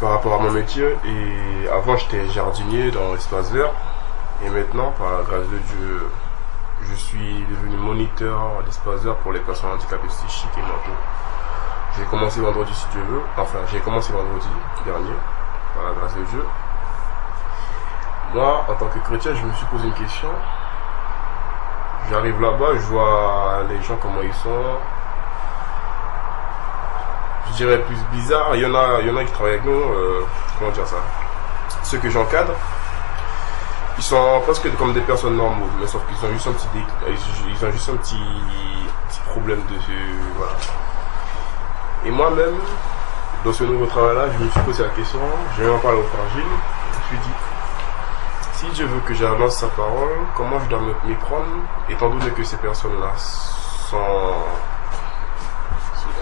par rapport à mon métier. Et avant, j'étais jardinier dans l'espace vert. Et maintenant, par la grâce de Dieu, je suis devenu moniteur d'espace vert pour les personnes handicapées psychiques et mentaux. J'ai commencé vendredi si Dieu veut. Enfin, j'ai commencé vendredi dernier, par la grâce de Dieu. Moi, en tant que chrétien, je me suis posé une question. J'arrive là-bas, je vois les gens comment ils sont. Je dirais plus bizarre. Il y en a qui travaillent avec nous. Comment dire ça? Ceux que j'encadre, ils sont presque comme des personnes normales, mais sauf qu'ils ont juste un petit problème de voilà. Et moi-même, dans ce nouveau travail-là, je me suis posé la question. Je vais en parler au frère Gilles. Je me suis dit, si Dieu veut que j'annonce sa parole, comment je dois m'y prendre, étant donné que ces personnes-là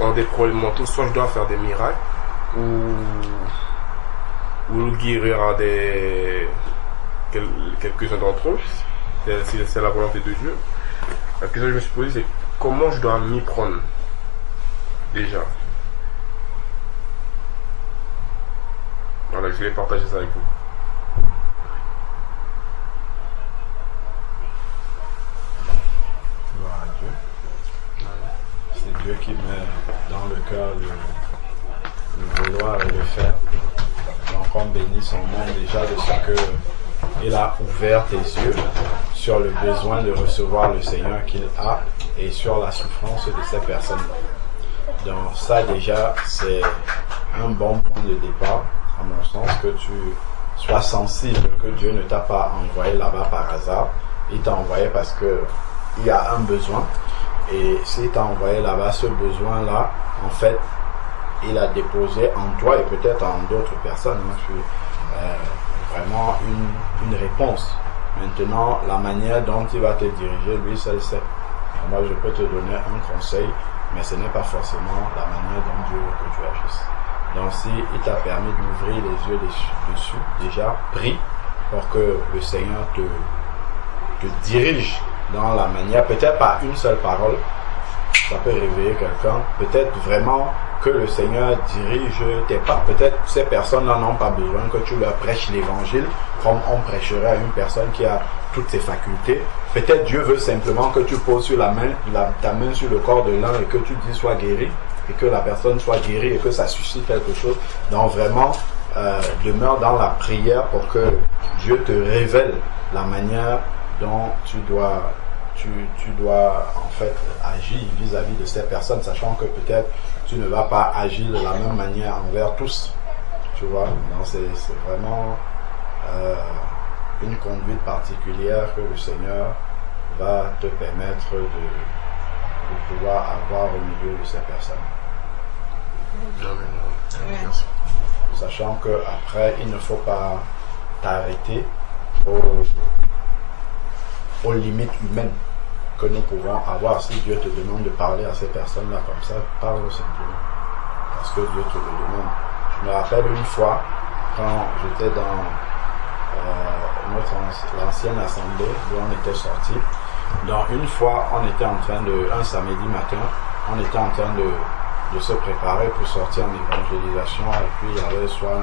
ont des problèmes mentaux, soit je dois faire des miracles, ou guérir à quelques-uns d'entre eux, c'est la volonté de Dieu. La question que je me suis posée, c'est comment je dois m'y prendre, déjà. Voilà, je vais partager ça avec vous. Gloire à Dieu. C'est Dieu qui met dans le cœur le vouloir et le faire. Donc on bénit son nom déjà de ce que il a ouvert tes yeux sur le besoin de recevoir le Seigneur qu'il a et sur la souffrance de ces personnes. Donc ça déjà c'est un bon point de départ, à mon sens, que tu sois sensible que Dieu ne t'a pas envoyé là-bas par hasard. Il t'a envoyé parce que il y a un besoin, et s'il t'a envoyé là-bas, ce besoin-là, en fait, il a déposé en toi et peut-être en d'autres personnes. Moi, je suis vraiment une réponse. Maintenant, la manière dont il va te diriger, lui seul sait. Moi, je peux te donner un conseil, mais ce n'est pas forcément la manière dont Dieu veut que tu agisses. Donc, si il t'a permis d'ouvrir les yeux dessus, déjà, prie pour que le Seigneur te dirige dans la manière, peut-être pas une seule parole, ça peut réveiller quelqu'un, peut-être vraiment que le Seigneur dirige tes pas. Peut-être ces personnes-là n'ont pas besoin que tu leur prêches l'évangile comme on prêcherait à une personne qui a toutes ses facultés. Peut-être Dieu veut simplement que tu poses sur ta main sur le corps de l'un et que tu dis sois guéri, et que la personne soit guérie et que ça suscite quelque chose. Donc vraiment, demeure dans la prière pour que Dieu te révèle la manière dont tu dois en fait agir vis-à-vis de ces personnes, sachant que peut-être tu ne vas pas agir de la même manière envers tous, tu vois. Donc c'est vraiment une conduite particulière que le Seigneur va te permettre de pouvoir avoir au milieu de ces personnes. Sachant que après il ne faut pas t'arrêter aux limites humaines que nous pouvons avoir. Si Dieu te demande de parler à ces personnes-là comme ça, parle simplement. Parce que Dieu te le demande. Je me rappelle une fois, quand j'étais dans l'ancienne assemblée où on était sorti. Donc une fois, un samedi matin, on était en train de se préparer pour sortir en évangélisation, et puis il y avait soit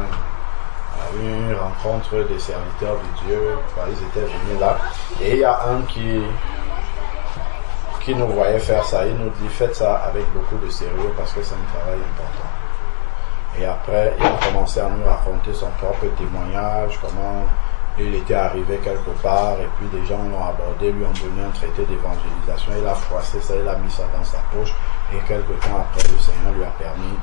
une rencontre des serviteurs de Dieu, ils étaient venus là, et il y a un qui nous voyait faire ça. Il nous dit faites ça avec beaucoup de sérieux parce que c'est un travail important. Et après il a commencé à nous raconter son propre témoignage, comment il était arrivé quelque part et puis des gens l'ont abordé, lui ont donné un traité d'évangélisation, il a froissé ça, il a mis ça dans sa poche, et quelque temps après le Seigneur lui a permis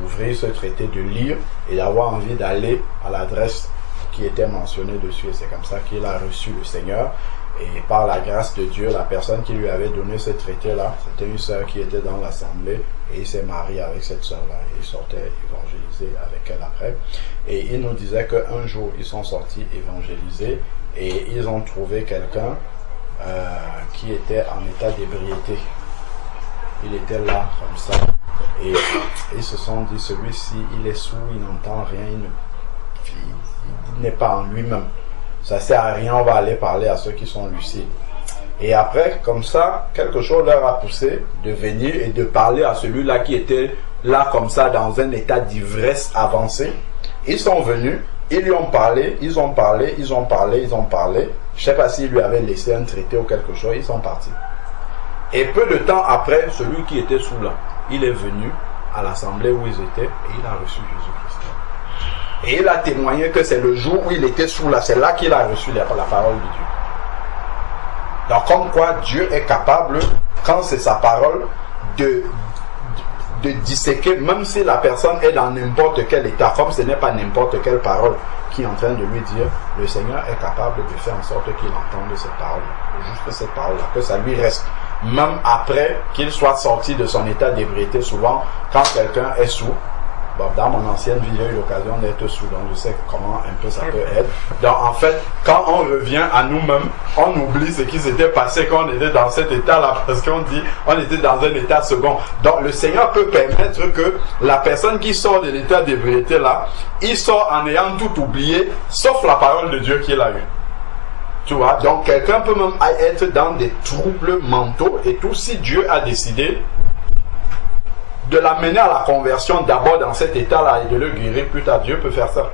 d'ouvrir ce traité, de lire et d'avoir envie d'aller à l'adresse qui était mentionnée dessus, et c'est comme ça qu'il a reçu le Seigneur. Et par la grâce de Dieu, la personne qui lui avait donné ce traité-là, c'était une sœur qui était dans l'assemblée, et il s'est marié avec cette sœur-là. Il sortait évangéliser avec elle après. Et il nous disait qu'un jour, ils sont sortis évangéliser, et ils ont trouvé quelqu'un qui était en état d'ébriété. Il était là, comme ça, et ils se sont dit, celui-ci, il est sourd, il n'entend rien, il n'est pas en lui-même. Ça sert à rien, on va aller parler à ceux qui sont lucides. Et après, comme ça, quelque chose leur a poussé de venir et de parler à celui-là qui était là comme ça dans un état d'ivresse avancé. Ils sont venus, ils lui ont parlé, ils ont parlé. Je ne sais pas s'ils lui avaient laissé un traité ou quelque chose, ils sont partis. Et peu de temps après, celui qui était sous là, il est venu à l'assemblée où ils étaient et il a reçu Jésus-Christ. Et il a témoigné que c'est le jour où il était sous là, c'est là qu'il a reçu la parole de Dieu. Donc comme quoi Dieu est capable, quand c'est sa parole, de disséquer, même si la personne est dans n'importe quel état, comme ce n'est pas n'importe quelle parole qui est en train de lui dire, le Seigneur est capable de faire en sorte qu'il entende cette parole, juste cette parole-là, que ça lui reste. Même après qu'il soit sorti de son état d'ébriété, souvent, quand quelqu'un est sous, bon, dans mon ancienne vie, j'ai eu l'occasion d'être sous, donc je sais comment un peu ça peut être. Donc en fait, quand on revient à nous-mêmes, on oublie ce qui s'était passé quand on était dans cet état-là, parce qu'on dit on était dans un état second. Donc le Seigneur peut permettre que la personne qui sort de l'état d'ébriété-là, il sort en ayant tout oublié, sauf la parole de Dieu qu'il a eue. Tu vois, donc quelqu'un peut même être dans des troubles mentaux et tout, si Dieu a décidé de l'amener à la conversion d'abord dans cet état-là et de le guérir plus tard, Dieu peut faire ça.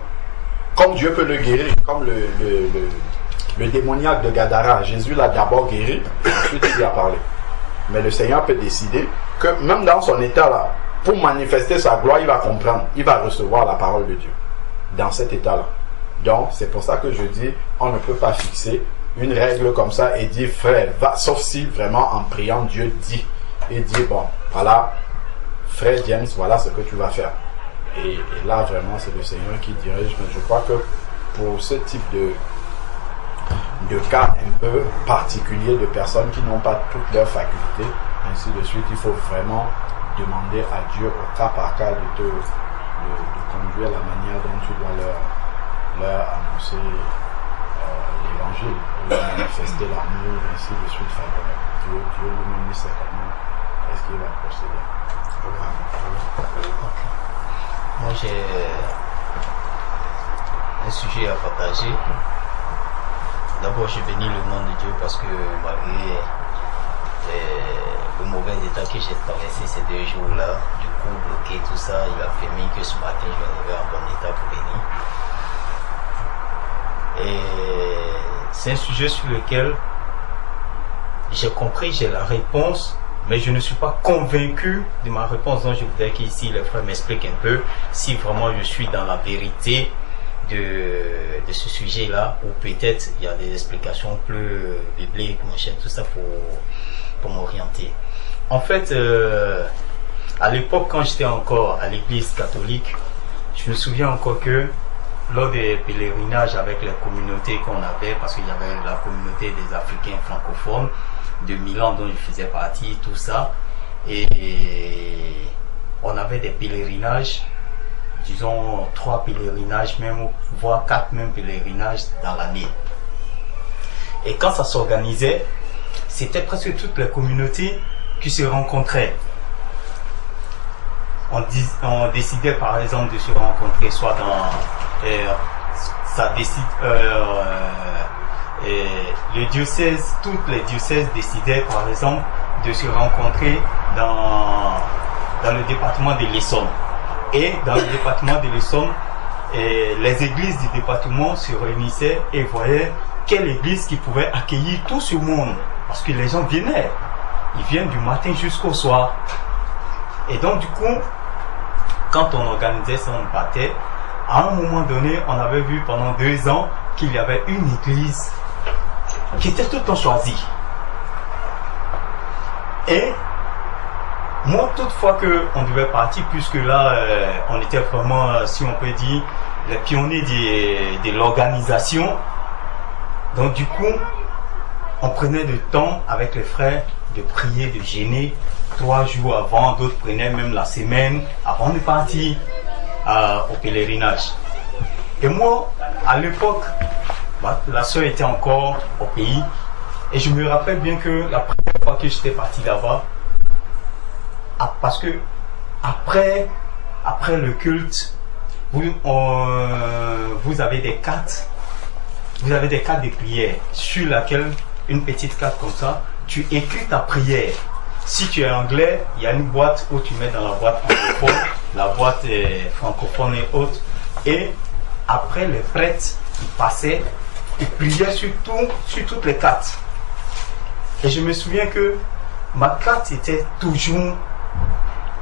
Comme Dieu peut le guérir, comme le démoniaque de Gadara, Jésus l'a d'abord guéri, ensuite il a parlé. Mais le Seigneur peut décider que même dans son état-là, pour manifester sa gloire, il va comprendre, il va recevoir la parole de Dieu dans cet état-là. Donc, c'est pour ça que je dis, on ne peut pas fixer une règle comme ça et dire, frère, va, sauf si vraiment en priant, Dieu dit, et dit, bon, voilà, frère James, voilà ce que tu vas faire. Et là, vraiment, c'est le Seigneur qui dirige. Mais je crois que pour ce type de cas un peu particulier de personnes qui n'ont pas toutes leurs facultés, ainsi de suite, il faut vraiment demander à Dieu au cas par cas de conduire la manière dont tu dois leur annoncer l'évangile, leur manifester l'amour, ainsi de suite. Enfin, Dieu lui-même sait comment est-ce qu'il va procéder. Moi j'ai un sujet à partager. D'abord je bénis le nom de Dieu parce que malgré le mauvais état que j'ai traversé ces 2 jours-là, du coup bloqué tout ça, il a permis que ce matin je me réveille en bon état pour venir. Et c'est un sujet sur lequel j'ai compris, j'ai la réponse, mais je ne suis pas convaincu de ma réponse. Donc je voudrais qu'ici les frères m'expliquent un peu si vraiment je suis dans la vérité de ce sujet-là, ou peut-être il y a des explications plus bibliques, machin, tout ça pour m'orienter. En fait, à l'époque, quand j'étais encore à l'église catholique, je me souviens encore que lors des pèlerinages avec les communautés qu'on avait, parce qu'il y avait la communauté des Africains francophones de Milan dont je faisais partie, tout ça, et on avait des pèlerinages, disons 3 pèlerinages même, voire 4 même pèlerinages dans l'année. Et quand ça s'organisait, c'était presque toutes les communautés qui se rencontraient. On décidait par exemple de se rencontrer soit dans le diocèse, toutes les diocèses décidaient par exemple de se rencontrer dans le département de l'Essonne. Et dans le département de l'Essonne, les églises du département se réunissaient et voyaient quelle église qui pouvait accueillir tout ce monde. Parce que les gens venaient. Ils viennent du matin jusqu'au soir. Et donc du coup, quand on organisait ça, on partait. À un moment donné, on avait vu pendant 2 ans qu'il y avait une église qui était tout le temps choisie. Et moi, toutefois qu'on devait partir, puisque là, on était vraiment, si on peut dire, les pionniers de l'organisation. Donc du coup, on prenait le temps avec les frères de prier, de jeûner 3 jours avant, d'autres prenaient même la semaine avant de partir au pèlerinage. Et moi, à l'époque, la soeur était encore au pays, et je me rappelle bien que la première fois que j'étais parti là-bas, parce que après le culte, vous avez des cartes de prière sur laquelle une petite carte comme ça, tu écris ta prière. Si tu es anglais, il y a une boîte où tu mets dans la boîte anglophone, la boîte francophone et autres. Et après, les prêtres, ils passaient, ils priaient sur toutes les cartes. Et je me souviens que ma carte était toujours: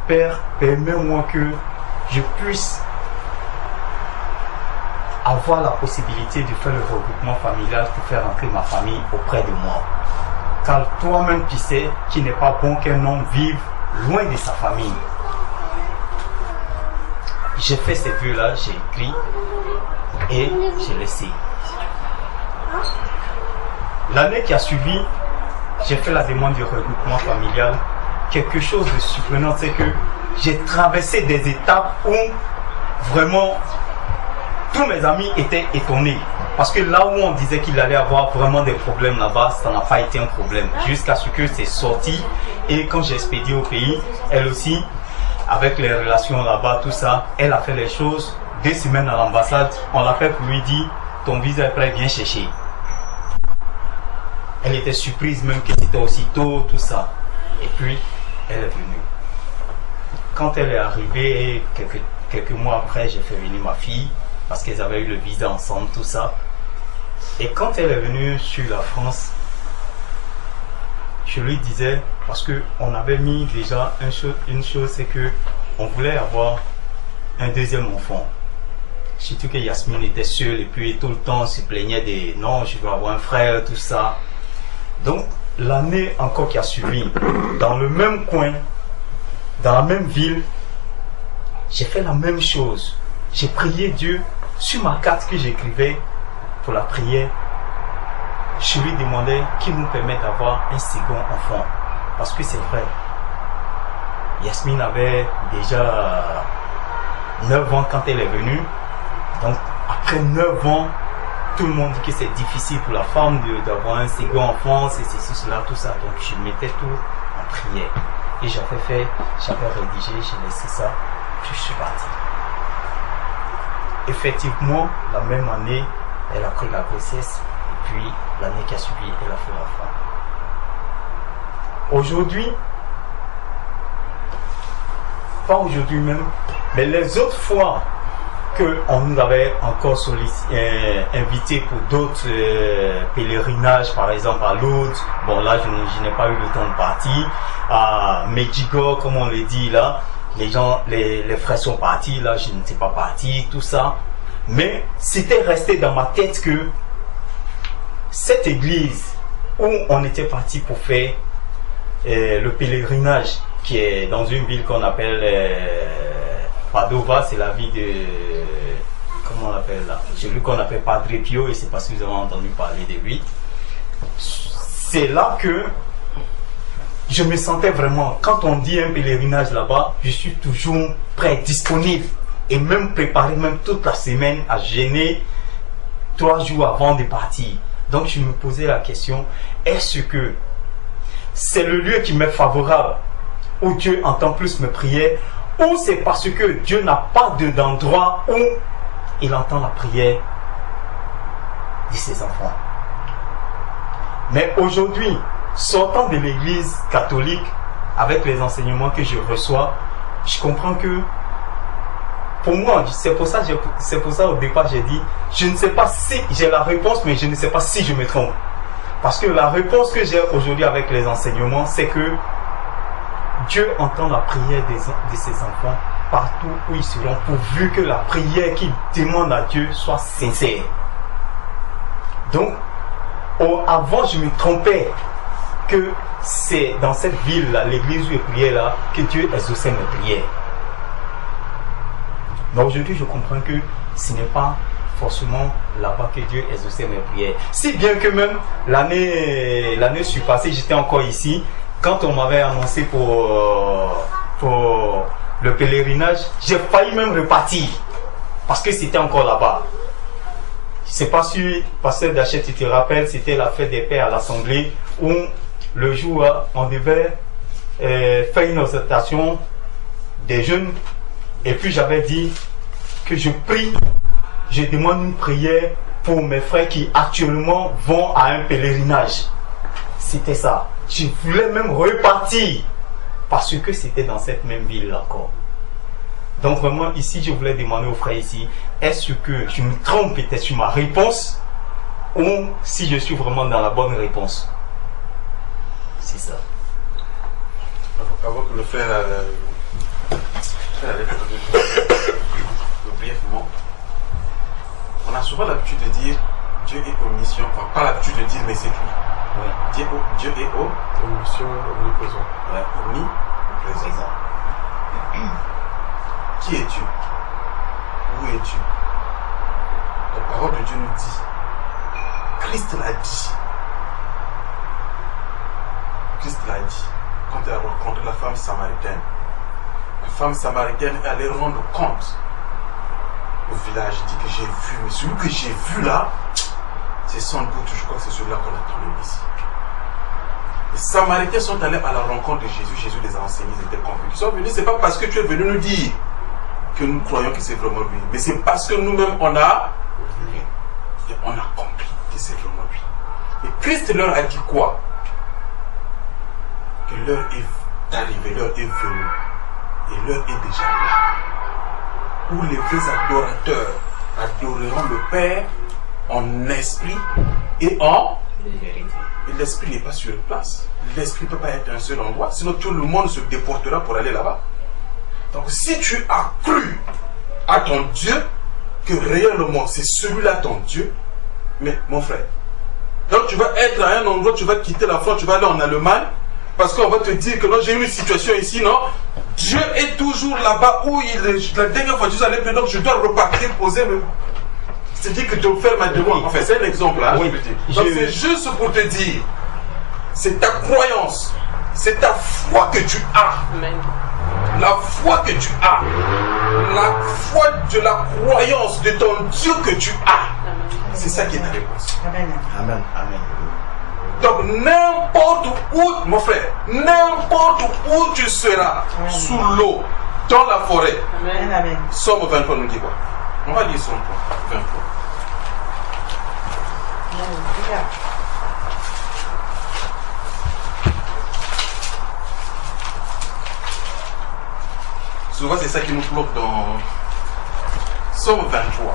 Père, permets-moi que je puisse avoir la possibilité de faire le regroupement familial pour faire entrer ma famille auprès de moi. Car toi-même tu sais qu'il n'est pas bon qu'un homme vive loin de sa famille. J'ai fait ces vœux-là, j'ai écrit et j'ai laissé. L'année qui a suivi, j'ai fait la demande du regroupement familial. Quelque chose de surprenant, c'est que j'ai traversé des étapes où vraiment tous mes amis étaient étonnés. Parce que là où on disait qu'il allait avoir vraiment des problèmes là-bas, ça n'a pas été un problème. Jusqu'à ce que c'est sorti. Et quand j'ai expédié au pays, elle aussi, avec les relations là-bas, tout ça, elle a fait les choses. 2 semaines à l'ambassade, on l'appelle pour lui dire: ton visa est prêt, viens chercher. Elle était surprise même que c'était aussi tôt, tout ça. Et puis, elle est venue. Quand elle est arrivée, et quelques mois après, j'ai fait venir ma fille, parce qu'ils avaient eu le visa ensemble, tout ça. Et quand elle est venue sur la France, je lui disais, parce qu'on avait mis déjà une chose, c'est que on voulait avoir un deuxième enfant. Surtout que Yasmine était seule et puis tout le temps se plaignait de non, je veux avoir un frère, tout ça. Donc, l'année encore qui a suivi, dans le même coin, dans la même ville, j'ai fait la même chose. J'ai prié Dieu sur ma carte que j'écrivais pour la prière. Je lui demandais qu'il nous permette d'avoir un second enfant. Parce que c'est vrai. Yasmine avait déjà 9 ans quand elle est venue. Donc, après 9 ans, tout le monde dit que c'est difficile pour la femme d'avoir un second enfant, c'est ceci, cela, tout ça. Donc, je mettais tout en prière. Et j'avais rédigé, j'ai laissé ça, puis je suis parti. Effectivement, la même année, elle a pris la grossesse, et puis l'année qui a suivi, elle a fait l'enfant. Aujourd'hui, pas aujourd'hui même, mais les autres fois qu'on nous avait encore invité pour d'autres pèlerinages, par exemple à Lourdes, bon là je n'ai pas eu le temps de partir, à Medjugorje comme on le dit là, les frères sont partis, là je n'étais pas parti, tout ça, mais c'était resté dans ma tête que cette église où on était parti pour faire le pèlerinage, qui est dans une ville qu'on appelle Padova, c'est la ville de, comment on l'appelle là, celui qu'on appelle Padre Pio, et c'est parce que vous avez entendu parler de lui. C'est là que je me sentais vraiment, quand on dit un pèlerinage là-bas, je suis toujours prêt, disponible, et même préparé, même toute la semaine à jeûner 3 jours avant de partir. Donc je me posais la question, est-ce que c'est le lieu qui m'est favorable, où Dieu entend plus mes prières, ou c'est parce que Dieu n'a pas d'endroit où il entend la prière de ses enfants. Mais aujourd'hui, sortant de l'église catholique, avec les enseignements que je reçois, je comprends que, pour moi, c'est pour ça au départ j'ai dit, je ne sais pas si j'ai la réponse, mais je ne sais pas si je me trompe. Parce que la réponse que j'ai aujourd'hui avec les enseignements, c'est que Dieu entend la prière de ses enfants partout où ils seront, pourvu que la prière qu'ils demandent à Dieu soit sincère. Donc, avant je me trompais que c'est dans cette ville-là, l'église où je priais là, que Dieu exauçait mes prières. Mais aujourd'hui je comprends que ce n'est pas forcément là-bas que Dieu exauçait mes prières. Si bien que même l'année surpassée, j'étais encore ici. Quand on m'avait annoncé pour le pèlerinage, j'ai failli même repartir. Parce que c'était encore là-bas. Je ne sais pas si, pasteur Dachet, tu te rappelles, c'était la fête des pères à l'Assemblée, où le jour, on devait faire une exhortation des jeunes. Et puis j'avais dit que je prie, je demande une prière pour mes frères qui actuellement vont à un pèlerinage. C'était ça. Je voulais même repartir parce que c'était dans cette même ville encore. Donc vraiment ici, je voulais demander aux frères ici, est-ce que je me trompe peut-être sur ma réponse ou si je suis vraiment dans la bonne réponse? C'est ça. Avant que le frère brièvement, on a souvent l'habitude de dire Dieu est omniscient, enfin pas l'habitude de dire mais c'est lui. Oui. Dieu est Omniscient, omniprésent. ouais, omniprésent. Qui es-tu? Où es-tu? La parole de Dieu nous dit, Christ l'a dit. Christ l'a dit quand elle a rencontré la femme samaritaine. La femme samaritaine allait rendre compte au village. Il dit que j'ai vu, mais celui que j'ai vu là, c'est sans doute, je crois que c'est celui-là qu'on attend le Messie. Les Samaritains sont allés à la rencontre de Jésus. Jésus les a enseignés, ils étaient convaincus. Ils sont venus, c'est pas parce que tu es venu nous dire que nous croyons que c'est vraiment lui, mais c'est parce que nous-mêmes on a compris que c'est vraiment lui. Et Christ leur a dit quoi? Que l'heure est arrivée, l'heure est venue, et l'heure est déjà là, où les vrais adorateurs adoreront le Père en esprit et en vérité. Et l'esprit n'est pas sur place. L'esprit ne peut pas être un seul endroit, sinon tout le monde se déportera pour aller là-bas. Donc si tu as cru à ton Dieu, que réellement c'est celui-là ton Dieu, mais mon frère, donc tu vas être à un endroit, tu vas quitter la France, tu vas aller en Allemagne, parce qu'on va te dire que non, j'ai une situation ici, non? Dieu est toujours là-bas où la dernière fois Jésus allait, donc je dois repartir, poser me... C'est-à-dire que tu faire ma demande. Oui. Enfin, c'est un exemple, hein, Oui. je veux dire. Donc c'est juste pour te dire, c'est ta croyance, c'est ta foi que tu as. Amen. La foi que tu as, la foi de la croyance de ton Dieu que tu as, c'est ça qui est ta réponse. Amen. Amen. Amen. Donc n'importe où, mon frère, n'importe où tu seras, sous l'eau, dans la forêt, Amen. Amen. Somme 23 nous dit quoi? On va lire Somme 23. Alléluia. Souvent c'est ça qui nous bloque dans Somme 23.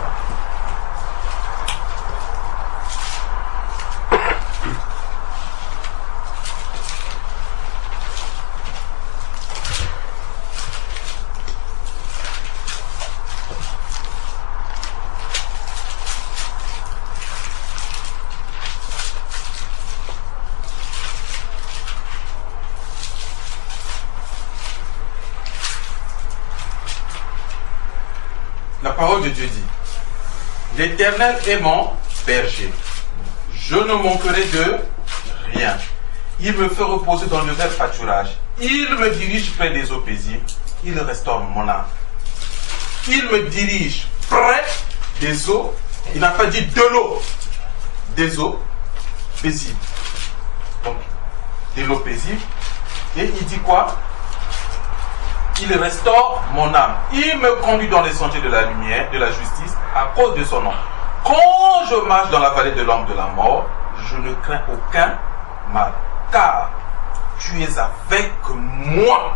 La parole de Dieu dit, l'Éternel est mon berger, je ne manquerai de rien. Il me fait reposer dans le vert pâturage, il me dirige près des eaux paisibles, il restaure mon âme. Il me dirige près des eaux, il n'a pas dit de l'eau, des eaux paisibles. Donc, de l'eau paisible, et il dit quoi? Il restaure mon âme. Il me conduit dans les sentiers de la lumière, de la justice, à cause de son nom. Quand je marche dans la vallée de l'ombre de la mort, je ne crains aucun mal, car tu es avec moi.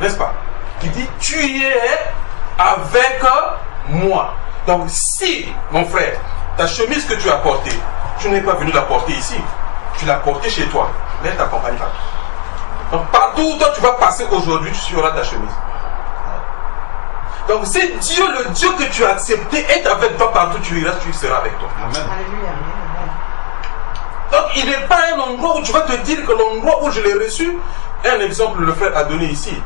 N'est-ce pas? Il dit, tu es avec moi. Donc si, mon frère, ta chemise que tu as portée, tu n'es pas venu la porter ici, tu l'as portée chez toi. Mais elle t'accompagne pas. Donc partout où toi tu vas passer aujourd'hui, tu auras ta chemise. Donc si Dieu, le Dieu que tu as accepté, est avec toi partout où tu iras, tu seras avec toi. Amen. Alléluia. Amen. Donc il n'est pas un endroit où tu vas te dire que l'endroit où je l'ai reçu, un exemple le frère a donné ici.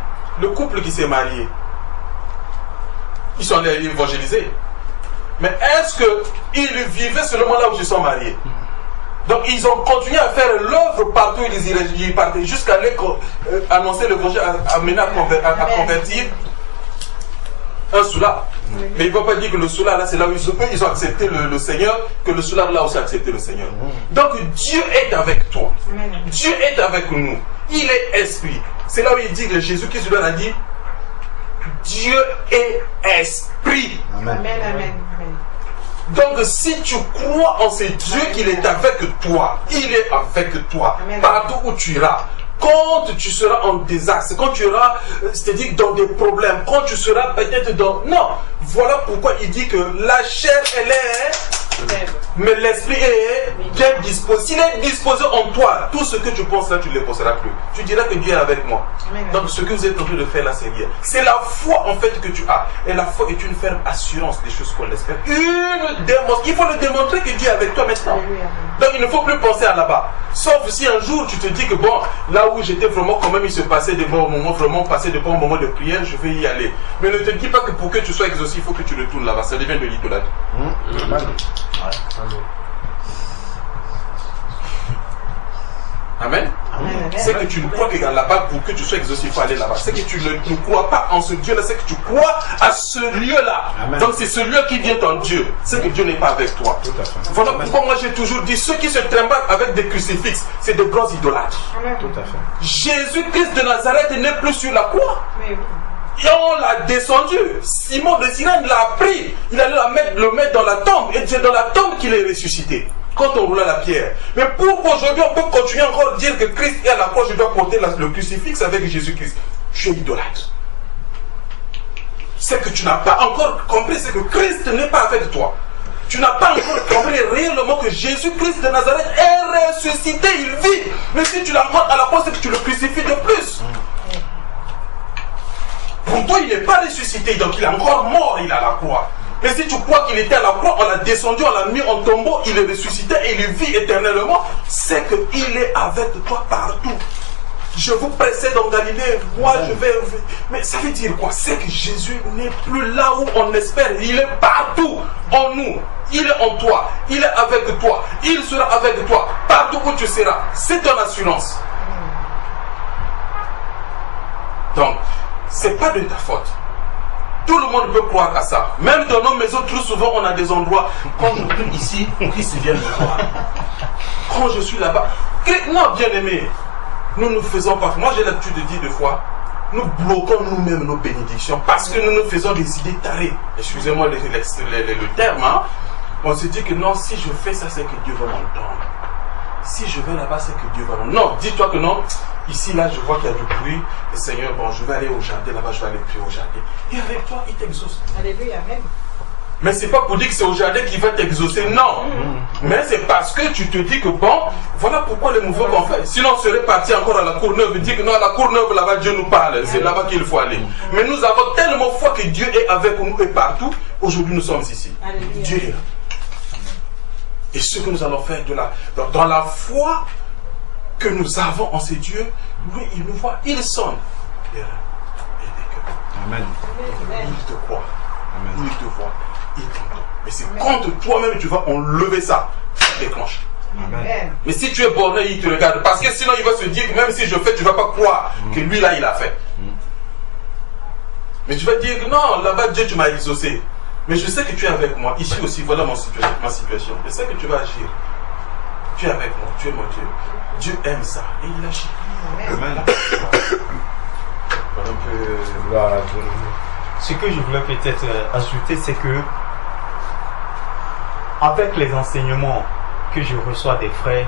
Le couple qui s'est marié, ils sont allés évangéliser. Mais est-ce qu'ils vivaient seulement là où ils sont mariés? Donc ils ont continué à faire l'œuvre partout où ils partaient, jusqu'à aller annoncer l'évangile, amener à convertir un soulard. Mais il ne va pas dire que le soulard là c'est là où ils ont accepté le Seigneur, que le soulard là aussi a accepté le Seigneur. Donc Dieu est avec toi. Amen. Dieu est avec nous. Il est esprit. C'est là où il dit que Jésus-Christ leur a dit, Dieu est esprit. Amen. Amen. Amen. Amen. Donc si tu crois en ce Dieu qu'il est avec toi, il est avec toi, Amen. partout où tu iras. Quand tu seras en désastre, quand tu auras, c'est-à-dire dans des problèmes, quand tu seras peut-être dans... Non, voilà pourquoi il dit que la chair, elle est... Mais l'esprit est bien disposé. S'il est disposé en toi, tout ce que tu penses là, tu ne le penseras plus. Tu diras que Dieu est avec moi. Amen. Donc ce que vous êtes en train de faire là, c'est rien. C'est la foi en fait que tu as. Et la foi est une ferme assurance des choses qu'on espère. Il faut le démontrer que Dieu est avec toi maintenant. Alléluia. Donc il ne faut plus penser à là-bas. Sauf si un jour tu te dis que bon, là où j'étais vraiment quand même, il se passait des bons moments, vraiment passé de bons moments de prière, je vais y aller. Mais ne te dis pas que pour que tu sois exaucé, il faut que tu retournes là-bas. Ça devient de l'idolâtrie. Amen. Amen. Amen. C'est que tu ne crois que là-bas pour que tu sois exaucé, il faut aller là-bas. C'est que tu ne crois pas en ce Dieu-là, c'est que tu crois à ce lieu-là. Amen. Donc c'est ce lieu qui vient en Dieu. C'est que Dieu n'est pas avec toi. Tout à fait. Voilà Amen. pourquoi moi j'ai toujours dit, ceux qui se trimballent avec des crucifixes, c'est des grands idolâtres. Amen. Tout à fait. Jésus-Christ de Nazareth n'est plus sur la croix. Mais oui. Et on l'a descendu. Simon de Cyrène l'a pris. Il allait le mettre dans la tombe. Et c'est dans la tombe qu'il est ressuscité. Quand on roula la pierre. Mais pour qu'aujourd'hui on peut continuer encore à dire que Christ est à la croix, je dois porter le crucifix avec Jésus-Christ. Tu es idolâtre. C'est que tu n'as pas encore compris, c'est que Christ n'est pas avec toi. Tu n'as pas encore compris réellement que Jésus-Christ de Nazareth est ressuscité, il vit. Mais si tu l'encontres à la croix, c'est que tu le crucifies de plus. Pour toi, il n'est pas ressuscité, donc il est encore mort, il est à la croix. Mais si tu crois qu'il était à la croix, on l'a descendu, on l'a mis en tombeau, il est ressuscité et il vit éternellement, c'est qu'il est avec toi partout. Je vous précède en Galilée, moi je vais... Mais ça veut dire quoi? C'est que Jésus n'est plus là où on espère, il est partout en nous. Il est en toi, il est avec toi, il sera avec toi, partout où tu seras. C'est ton assurance. Donc, c'est pas de ta faute. Tout le monde peut croire à ça. Même dans nos maisons, trop souvent, on a des endroits. Quand je prie ici, Christ vient me voir. Quand je suis là-bas. Non, bien aimé, nous ne faisons pas. Moi, j'ai l'habitude de dire des fois, nous bloquons nous-mêmes nos bénédictions parce que nous nous faisons des idées tarées. Excusez-moi le terme. Hein? On se dit que non, si je fais ça, c'est que Dieu va m'entendre. Si je vais là-bas, c'est que Dieu va m'entendre. Non, dis-toi que non. Ici, là, je vois qu'il y a du bruit. Le Seigneur, bon, je vais aller au jardin, là-bas, je vais aller prier au jardin. Et avec toi, il t'exauce. Alléluia. Amen. Mais c'est pas pour dire que c'est au jardin qu'il va t'exaucer, non. Mais c'est parce que tu te dis que bon, voilà pourquoi le mouvement qu'on fait. Sinon, on serait parti encore à la Courneuve et dire que non, à la Courneuve, là-bas, Dieu nous parle. C'est là-bas qu'il faut aller. Mais nous avons tellement foi que Dieu est avec nous et partout. Aujourd'hui, nous sommes ici. Alléluia. Dieu est là. Et ce que nous allons faire dans la foi que nous avons en ces dieux, lui, il nous voit, il sonne les reins et les cœurs. Amen. Amen. Il te croit, Amen. il te voit, il t'entend. Mais c'est quand toi-même tu vas enlever ça, ça déclenche. Amen. Mais si tu es borné, il te regarde. Parce que sinon, il va se dire que même si je fais, tu ne vas pas croire que lui, là, il a fait. Mais tu vas dire que non, là-bas, Dieu, tu m'as exaucé. Mais je sais que tu es avec moi. Ici aussi, voilà ma situation. Je sais que tu vas agir. Tu es avec moi, tu es mon Dieu. Dieu aime ça et il agit. Amen. Voilà un peu. Gloire à Dieu. Ce que je voulais peut-être ajouter, c'est que avec les enseignements que je reçois des frères,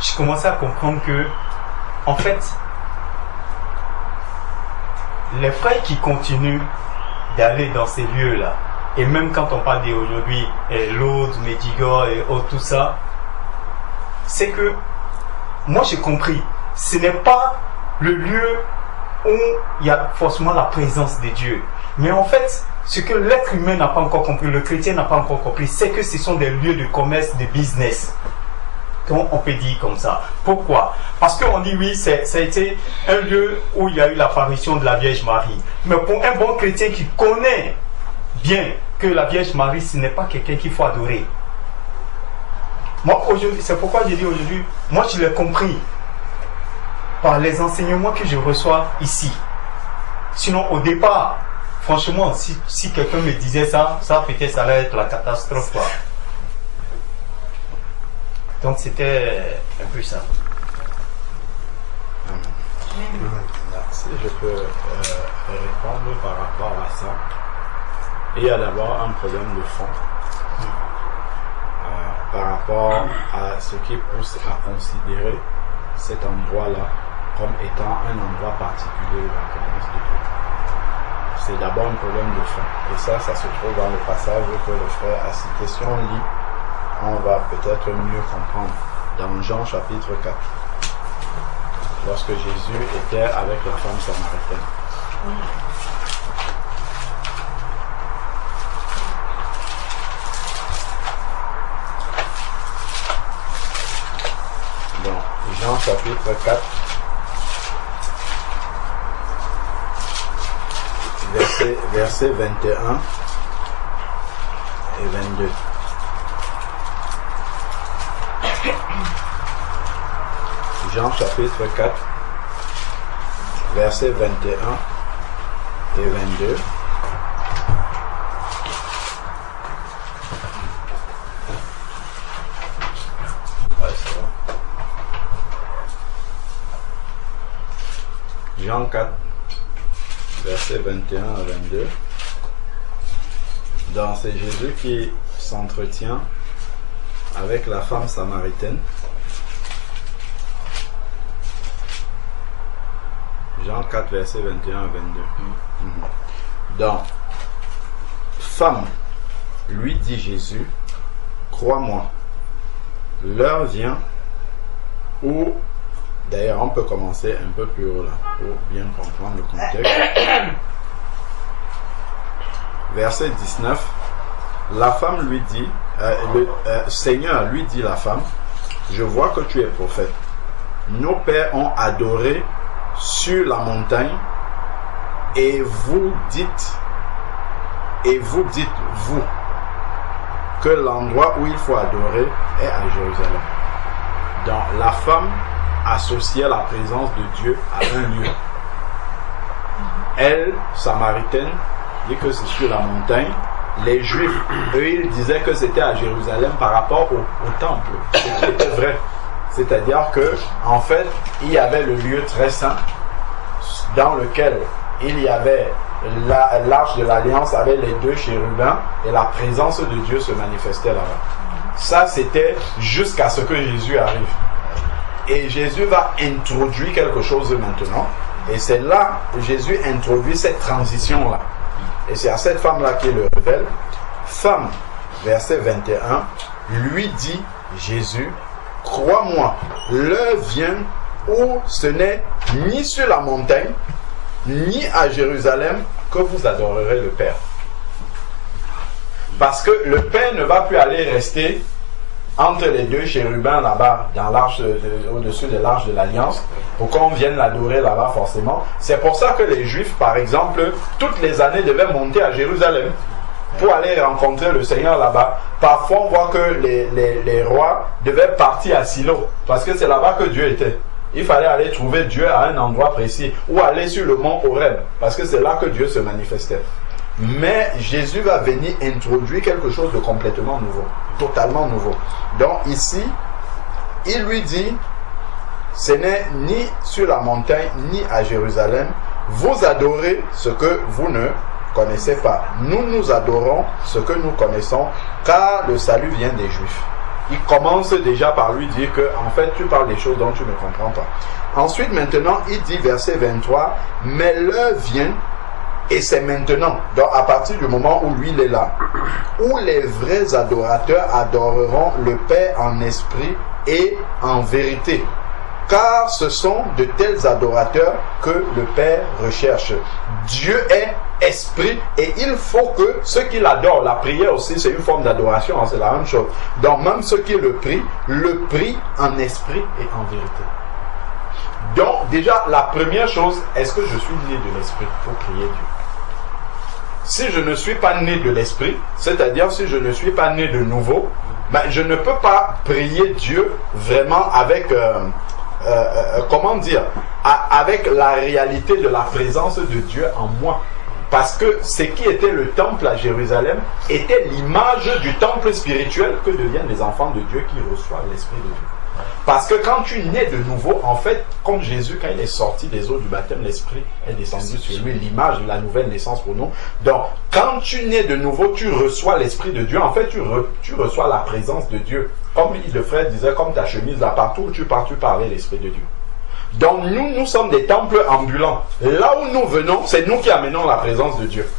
je commençais à comprendre que, en fait, les frères qui continuent d'aller dans ces lieux-là, et même quand on parle d'aujourd'hui, l'autre, Medjugorje et autres, tout ça, c'est que moi j'ai compris, ce n'est pas le lieu où il y a forcément la présence de Dieu. Mais en fait, ce que l'être humain n'a pas encore compris, le chrétien n'a pas encore compris, c'est que ce sont des lieux de commerce, de business. Donc on peut dire comme ça. Pourquoi? Parce qu'on dit oui, ça a été un lieu où il y a eu l'apparition de la Vierge Marie. Mais pour un bon chrétien qui connaît bien que la Vierge Marie, ce n'est pas quelqu'un qu'il faut adorer. Moi, aujourd'hui, c'est pourquoi j'ai dit aujourd'hui, moi je l'ai compris par les enseignements que je reçois ici. Sinon, au départ, franchement, si quelqu'un me disait ça peut-être ça allait être la catastrophe, quoi. Donc c'était un peu ça. Si je peux répondre par rapport à ça, il y a d'abord un problème de fond. par rapport à ce qui pousse à considérer cet endroit-là comme étant un endroit particulier de la présence de Dieu. C'est d'abord un problème de fond. Et ça se trouve dans le passage que le frère a cité. Si on lit, on va peut-être mieux comprendre. Dans Jean chapitre 4, lorsque Jésus était avec la femme samaritaine. Donc, Jean chapitre 4, versets 21 et 22. Jean chapitre 4, versets 21 et 22. Ouais, c'est bon. Jean 4, versets 21 à 22. Donc c'est Jésus qui s'entretient avec la femme samaritaine. Jean 4, versets 21 à 22. Donc, femme, lui dit Jésus, crois-moi, l'heure vient où, d'ailleurs on peut commencer un peu plus haut là, pour bien comprendre le contexte. Verset 19, la femme lui dit, le Seigneur lui dit la femme, je vois que tu es prophète. Nos pères ont adoré sur la montagne et vous dites vous que l'endroit où il faut adorer est à Jérusalem. Donc la femme associait la présence de Dieu à un lieu. Elle, samaritaine, dit que c'est sur la montagne. Les Juifs, eux, ils disaient que c'était à Jérusalem par rapport au temple. C'était vrai. C'est-à-dire que, en fait, il y avait le lieu très saint dans lequel il y avait l'arche de l'alliance avec les deux chérubins et la présence de Dieu se manifestait là-bas. Ça, c'était jusqu'à ce que Jésus arrive. Et Jésus va introduire quelque chose maintenant. Et c'est là que Jésus introduit cette transition-là. Et c'est à cette femme-là qu'il le révèle. Femme, verset 21, lui dit Jésus, crois-moi, l'heure vient où ce n'est ni sur la montagne, ni à Jérusalem que vous adorerez le Père. Parce que le Père ne va plus aller rester entre les deux chérubins là-bas, dans l'arche, au-dessus de l'arche de l'Alliance, pour qu'on vienne l'adorer là-bas forcément. C'est pour ça que les Juifs, par exemple, toutes les années devaient monter à Jérusalem pour aller rencontrer le Seigneur là-bas. Parfois, on voit que les rois devaient partir à Silo, parce que c'est là-bas que Dieu était. Il fallait aller trouver Dieu à un endroit précis, ou aller sur le mont Horeb, parce que c'est là que Dieu se manifestait. Mais Jésus va venir introduire quelque chose de complètement nouveau, totalement nouveau. Donc ici, il lui dit, ce n'est ni sur la montagne, ni à Jérusalem, vous adorez ce que vous ne connaissez pas. Nous adorons ce que nous connaissons, car le salut vient des Juifs. Il commence déjà par lui dire que, en fait, tu parles des choses dont tu ne comprends pas. Ensuite, maintenant, il dit, verset 23, mais l'heure vient, et c'est maintenant, donc à partir du moment où lui il est là, où les vrais adorateurs adoreront le Père en esprit et en vérité. Car ce sont de tels adorateurs que le Père recherche. Dieu est esprit et il faut que ceux qui l'adorent, la prière aussi c'est une forme d'adoration, hein, c'est la même chose. Donc même ceux qui le prient en esprit et en vérité. Donc déjà la première chose, est-ce que je suis né de l'esprit pour prier Dieu? Si je ne suis pas né de l'esprit, c'est-à-dire si je ne suis pas né de nouveau, ben, je ne peux pas prier Dieu vraiment avec, comment dire, avec la réalité de la présence de Dieu en moi. Parce que ce qui était le temple à Jérusalem était l'image du temple spirituel que deviennent les enfants de Dieu qui reçoivent l'Esprit de Dieu. Parce que quand tu nais de nouveau, en fait, comme Jésus, quand il est sorti des eaux du baptême, l'Esprit est descendu sur lui, l'image de la nouvelle naissance pour nous. Donc, quand tu nais de nouveau, tu reçois l'Esprit de Dieu. En fait, tu reçois la présence de Dieu. Comme le frère disait, comme ta chemise, là, partout où tu pars avec l'Esprit de Dieu. Donc, nous sommes des temples ambulants. Là où nous venons, c'est nous qui amenons la présence de Dieu.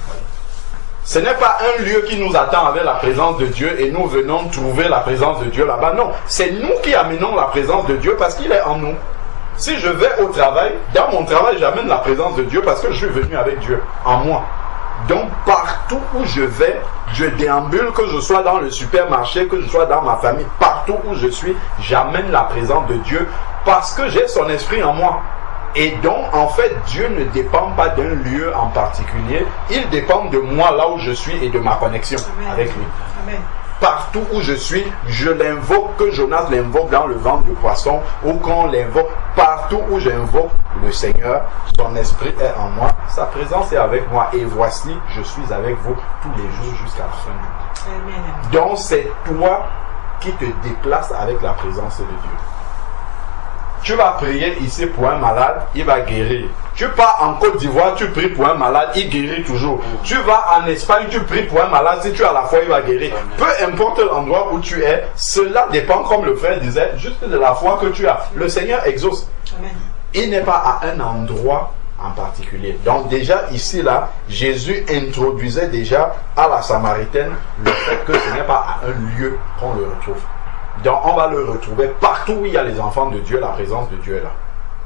Ce n'est pas un lieu qui nous attend avec la présence de Dieu et nous venons trouver la présence de Dieu là-bas. Non, c'est nous qui amenons la présence de Dieu parce qu'il est en nous. Si je vais au travail, dans mon travail, j'amène la présence de Dieu parce que je suis venu avec Dieu en moi. Donc, partout où je vais, je déambule, que je sois dans le supermarché, que je sois dans ma famille, partout où je suis, j'amène la présence de Dieu parce que j'ai son esprit en moi. Et donc, en fait, Dieu ne dépend pas d'un lieu en particulier. Il dépend de moi, là où je suis, et de ma connexion avec lui. Amen. Partout où je suis, je l'invoque, que Jonas l'invoque dans le ventre du poisson, ou qu'on l'invoque, partout où j'invoque le Seigneur, son esprit est en moi, sa présence est avec moi. Et voici, je suis avec vous tous les jours jusqu'à la fin du monde. Amen. Donc, c'est toi qui te déplaces avec la présence de Dieu. Tu vas prier ici pour un malade, il va guérir. Tu pars en Côte d'Ivoire, tu pries pour un malade, il guérit toujours. Tu vas en Espagne, tu pries pour un malade, si tu as la foi, il va guérir. Peu importe l'endroit où tu es, cela dépend, comme le frère disait, juste de la foi que tu as. Le Seigneur exauce. Amen. Il n'est pas à un endroit en particulier. Donc déjà ici là, Jésus introduisait déjà à la Samaritaine le fait que ce n'est pas à un lieu qu'on le retrouve. Donc on va le retrouver partout où il y a les enfants de Dieu, la présence de Dieu est là.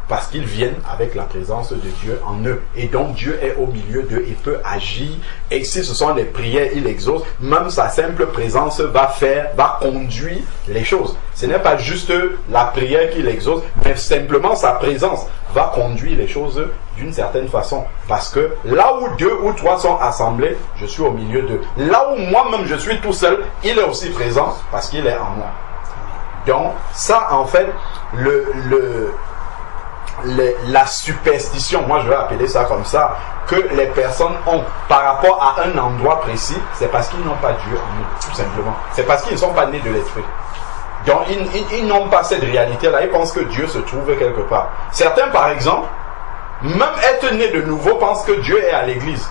Parce qu'ils viennent avec la présence de Dieu en eux. Et donc Dieu est au milieu d'eux, il peut agir. Et si ce sont des prières, il exauce. Même sa simple présence va conduire les choses. Ce n'est pas juste la prière qu'il exauce, mais simplement sa présence va conduire les choses d'une certaine façon. Parce que là où 2 ou 3 sont assemblés, je suis au milieu d'eux. Là où moi-même je suis tout seul, il est aussi présent parce qu'il est en moi. Donc ça en fait, la superstition, moi je vais appeler ça comme ça, que les personnes ont par rapport à un endroit précis, c'est parce qu'ils n'ont pas Dieu en eux, tout simplement. C'est parce qu'ils ne sont pas nés de l'esprit. Donc ils n'ont pas cette réalité-là, ils pensent que Dieu se trouve quelque part. Certains par exemple, même être nés de nouveau, pensent que Dieu est à l'église.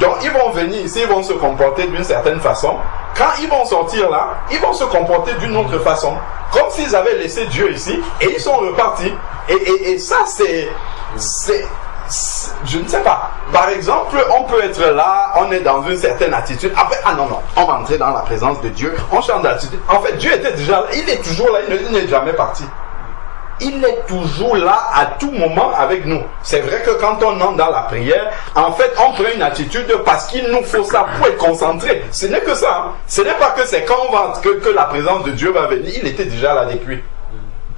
Donc ils vont venir ici, ils vont se comporter d'une certaine façon. Quand ils vont sortir là, ils vont se comporter d'une autre façon. Comme s'ils avaient laissé Dieu ici et ils sont repartis. Et ça c'est, je ne sais pas. Par exemple, on peut être là, on est dans une certaine attitude. Après, ah non, on va entrer dans la présence de Dieu. On change d'attitude. En fait, Dieu était déjà là. Il est toujours là, il n'est jamais parti. Il est toujours là à tout moment avec nous. C'est vrai que quand on entre dans la prière, en fait, on prend une attitude parce qu'il nous faut ça pour être concentré. Ce n'est que ça. Hein. Ce n'est pas que c'est quand on va que la présence de Dieu va venir. Il était déjà là depuis.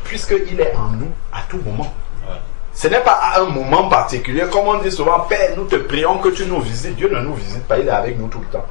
Puisqu'il est en nous à tout moment. Ce n'est pas à un moment particulier. Comme on dit souvent, Père, nous te prions que tu nous visites. Dieu ne nous visite pas, il est avec nous tout le temps.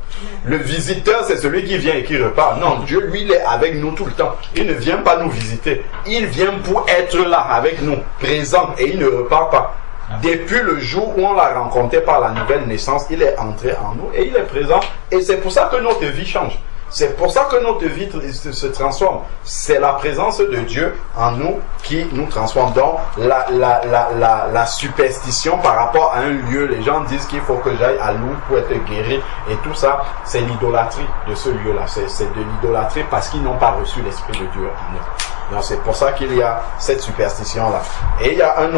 Le visiteur, c'est celui qui vient et qui repart. Non, Dieu, lui, il est avec nous tout le temps. Il ne vient pas nous visiter. Il vient pour être là avec nous, présent, et il ne repart pas. Depuis le jour où on l'a rencontré par la nouvelle naissance, il est entré en nous et il est présent. Et c'est pour ça que notre vie change. C'est pour ça que notre vie se transforme. C'est la présence de Dieu en nous qui nous transforme. Donc, la superstition par rapport à un lieu, les gens disent qu'il faut que j'aille à Lourdes pour être guéri. Et tout ça, c'est l'idolâtrie de ce lieu-là. C'est de l'idolâtrie parce qu'ils n'ont pas reçu l'Esprit de Dieu en eux. Donc, c'est pour ça qu'il y a cette superstition-là. Et il y a un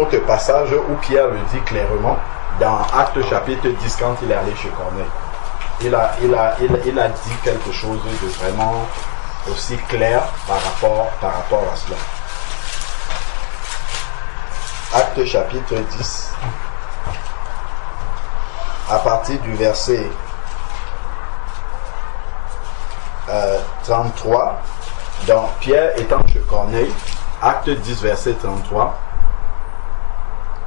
autre passage où Pierre le dit clairement, dans Actes chapitre 10, quand il est allé chez Corneille. Il a dit quelque chose de vraiment aussi clair par rapport à cela. Acte chapitre 10, à partir du verset 33, donc Pierre étant chez Corneille, Acte 10, verset 33,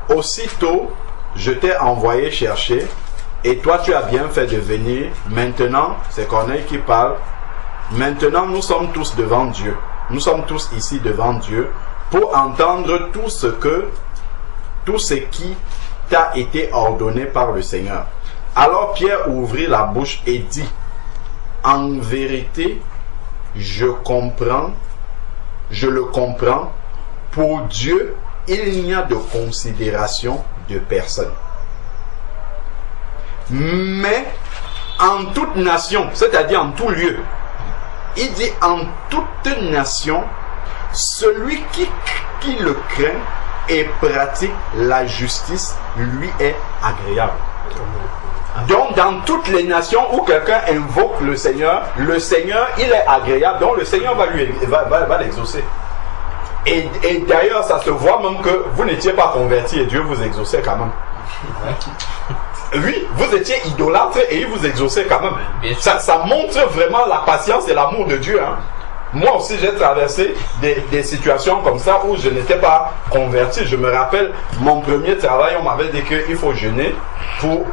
aussitôt je t'ai envoyé chercher, et toi tu as bien fait de venir. Maintenant, c'est Corneille qui parle. Maintenant nous sommes tous devant Dieu. Nous sommes tous ici devant Dieu pour entendre tout ce qui t'a été ordonné par le Seigneur. Alors Pierre ouvrit la bouche et dit, en vérité, je comprends je le comprends, pour Dieu, il n'y a de considération de personne. Mais en toute nation, c'est-à-dire en tout lieu, il dit en toute nation, celui qui le craint et pratique la justice lui est agréable. Donc dans toutes les nations où quelqu'un invoque le Seigneur, il est agréable, donc le Seigneur va l'exaucer. Et d'ailleurs ça se voit même que vous n'étiez pas converti et Dieu vous exauçait quand même. Oui, vous étiez idolâtre et il vous exauçait quand même. Ça montre vraiment la patience et l'amour de Dieu. Hein. Moi aussi j'ai traversé des situations comme ça où je n'étais pas converti. Je me rappelle mon premier travail, on m'avait dit qu'il faut jeûner pour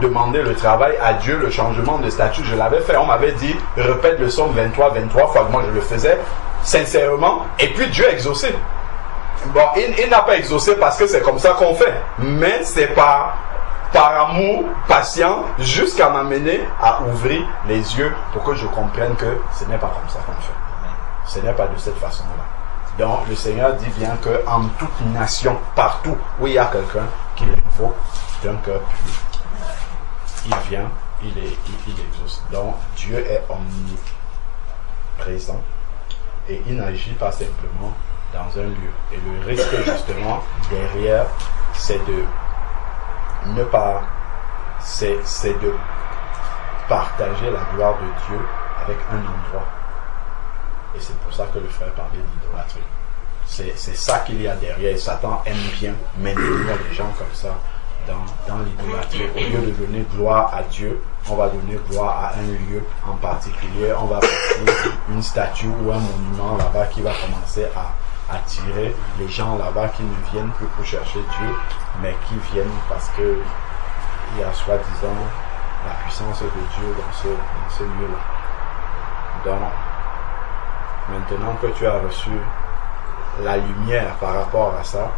demander le travail à Dieu, le changement de statut. Je l'avais fait, on m'avait dit répète le psaume 23 fois, moi je le faisais sincèrement et puis Dieu a exaucé. Bon, il n'a pas exaucé parce que c'est comme ça qu'on fait, mais c'est par amour patient jusqu'à m'amener à ouvrir les yeux pour que je comprenne que ce n'est pas comme ça qu'on fait. Ce n'est pas de cette façon-là. Donc le Seigneur dit bien qu'en toute nation, partout où il y a quelqu'un qui l'invoque d'un cœur pur, il vient, il exauce. Donc Dieu est omniprésent et il n'agit pas simplement dans un lieu. Et le risque justement derrière, c'est de partager la gloire de Dieu avec un endroit. Et c'est pour ça que le frère parlait d'idolâtrie. C'est ça qu'il y a derrière. Et Satan aime bien maintenir les gens comme ça dans l'idolâtrie. Au lieu de donner gloire à Dieu, on va donner gloire à un lieu en particulier. On va bâtir une statue ou un monument là-bas qui va commencer à attirer les gens là-bas qui ne viennent plus pour chercher Dieu, mais qui viennent parce que il y a soi-disant la puissance de Dieu dans ce lieu-là. Donc, maintenant que tu as reçu la lumière par rapport à ça,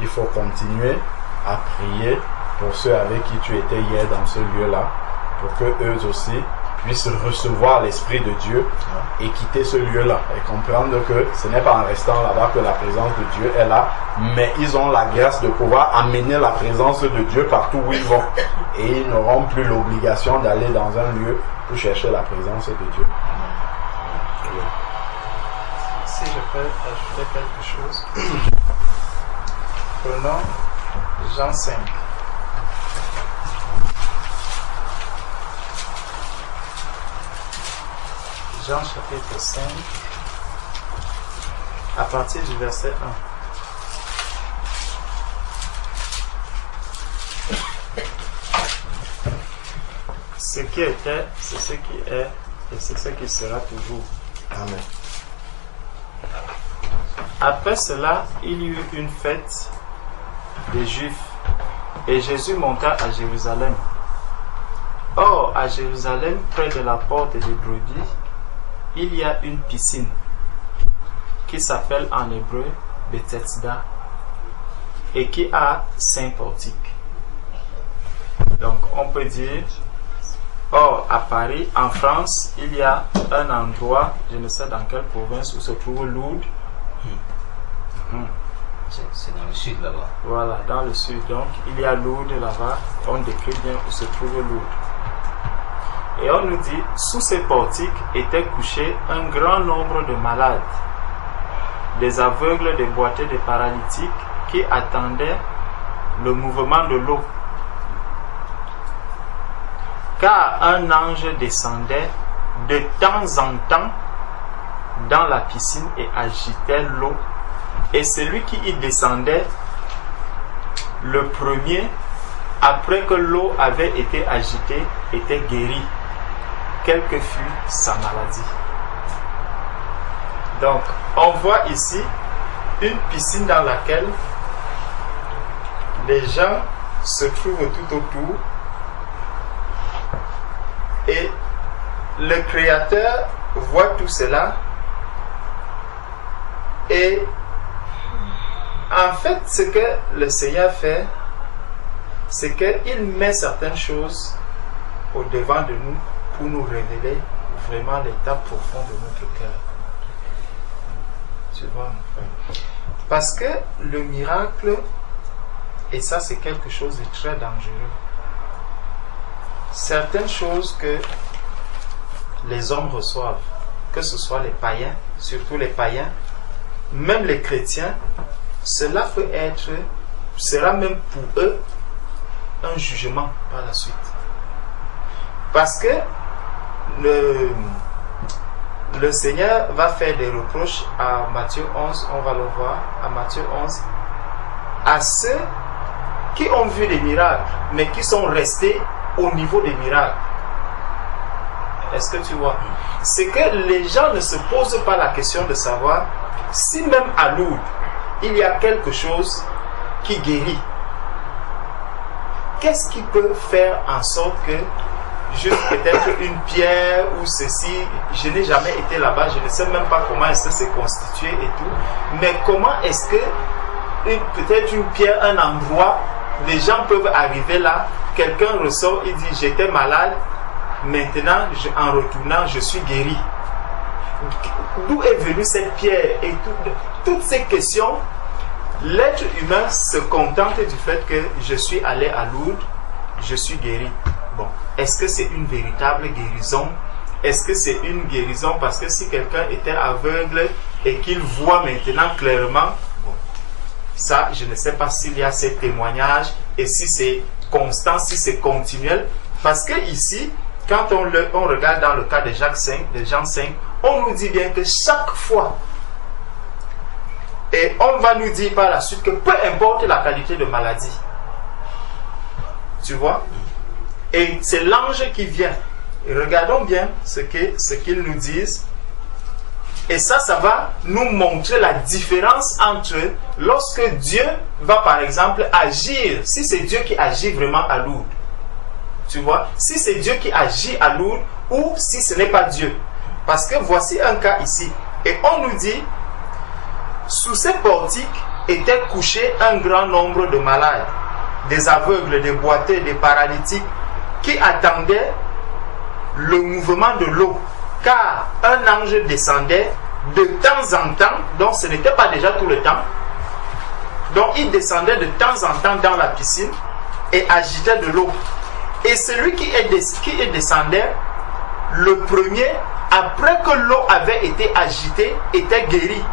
il faut continuer à prier pour ceux avec qui tu étais hier dans ce lieu-là, pour que eux aussi puissent recevoir l'Esprit de Dieu et quitter ce lieu-là et comprendre que ce n'est pas en restant là-bas que la présence de Dieu est là, mais ils ont la grâce de pouvoir amener la présence de Dieu partout où ils vont et ils n'auront plus l'obligation d'aller dans un lieu pour chercher la présence de Dieu. Si je peux ajouter quelque chose, prenons Jean 5. Jean chapitre 5, à partir du verset 1. Ce qui était, c'est ce qui est, et c'est ce qui sera toujours. Amen. Après cela, il y eut une fête des Juifs, et Jésus monta à Jérusalem. Or, à Jérusalem, près de la porte des brebis, il y a une piscine qui s'appelle en hébreu Bethesda et qui a 5 portiques. Donc on peut dire, or à Paris, en France, il y a un endroit, je ne sais dans quelle province, où se trouve Lourdes. C'est dans le sud là-bas. Voilà, dans le sud. Donc il y a Lourdes là-bas, on décrit bien où se trouve Lourdes. Et on nous dit, sous ces portiques étaient couchés un grand nombre de malades, des aveugles, des boiteux, des paralytiques, qui attendaient le mouvement de l'eau. Car un ange descendait de temps en temps dans la piscine et agitait l'eau. Et celui qui y descendait, le premier, après que l'eau avait été agitée, était guéri, quelle que fût sa maladie. Donc, on voit ici une piscine dans laquelle les gens se trouvent tout autour et le Créateur voit tout cela et en fait, ce que le Seigneur fait, c'est qu'il met certaines choses au devant de nous pour nous révéler vraiment l'état profond de notre cœur. Tu vois, mon frère. Parce que le miracle, et ça c'est quelque chose de très dangereux. Certaines choses que les hommes reçoivent, que ce soit les païens, surtout les païens, même les chrétiens, cela peut être, sera même pour eux un jugement par la suite. Parce que le Seigneur va faire des reproches à Matthieu 11, on va le voir, à Matthieu 11, à ceux qui ont vu les miracles, mais qui sont restés au niveau des miracles. Est-ce que tu vois? C'est que les gens ne se posent pas la question de savoir si même à Lourdes, il y a quelque chose qui guérit. Qu'est-ce qui peut faire en sorte que juste peut-être une pierre ou ceci, je n'ai jamais été là-bas, je ne sais même pas comment est-ce que c'est constitué et tout, mais comment est-ce que peut-être une pierre, un endroit, les gens peuvent arriver là, quelqu'un ressort et dit j'étais malade, maintenant en retournant je suis guéri. D'où est venue cette pierre et toutes ces questions? L'être humain se contente du fait que je suis allé à Lourdes, je suis guéri. Bon, est-ce que c'est une véritable guérison? Est-ce que c'est une guérison parce que si quelqu'un était aveugle et qu'il voit maintenant clairement, bon, ça, je ne sais pas s'il y a ces témoignages et si c'est constant, si c'est continuel. Parce que ici, quand on regarde dans le cas de Jean 5, on nous dit bien que chaque fois, et on va nous dire par la suite que peu importe la qualité de maladie, tu vois, et c'est l'ange qui vient. Et regardons bien ce qu'ils nous disent. Et ça va nous montrer la différence entre lorsque Dieu va par exemple agir, si c'est Dieu qui agit vraiment à Lourdes. Tu vois, si c'est Dieu qui agit à Lourdes ou si ce n'est pas Dieu. Parce que voici un cas ici. Et on nous dit, sous ces portiques étaient couchés un grand nombre de malades, des aveugles, des boiteux, des paralytiques, qui attendaient le mouvement de l'eau. Car un ange descendait de temps en temps, donc ce n'était pas déjà tout le temps, donc il descendait de temps en temps dans la piscine et agitait de l'eau. Et celui qui descendait, le premier, après que l'eau avait été agitée, était guéri,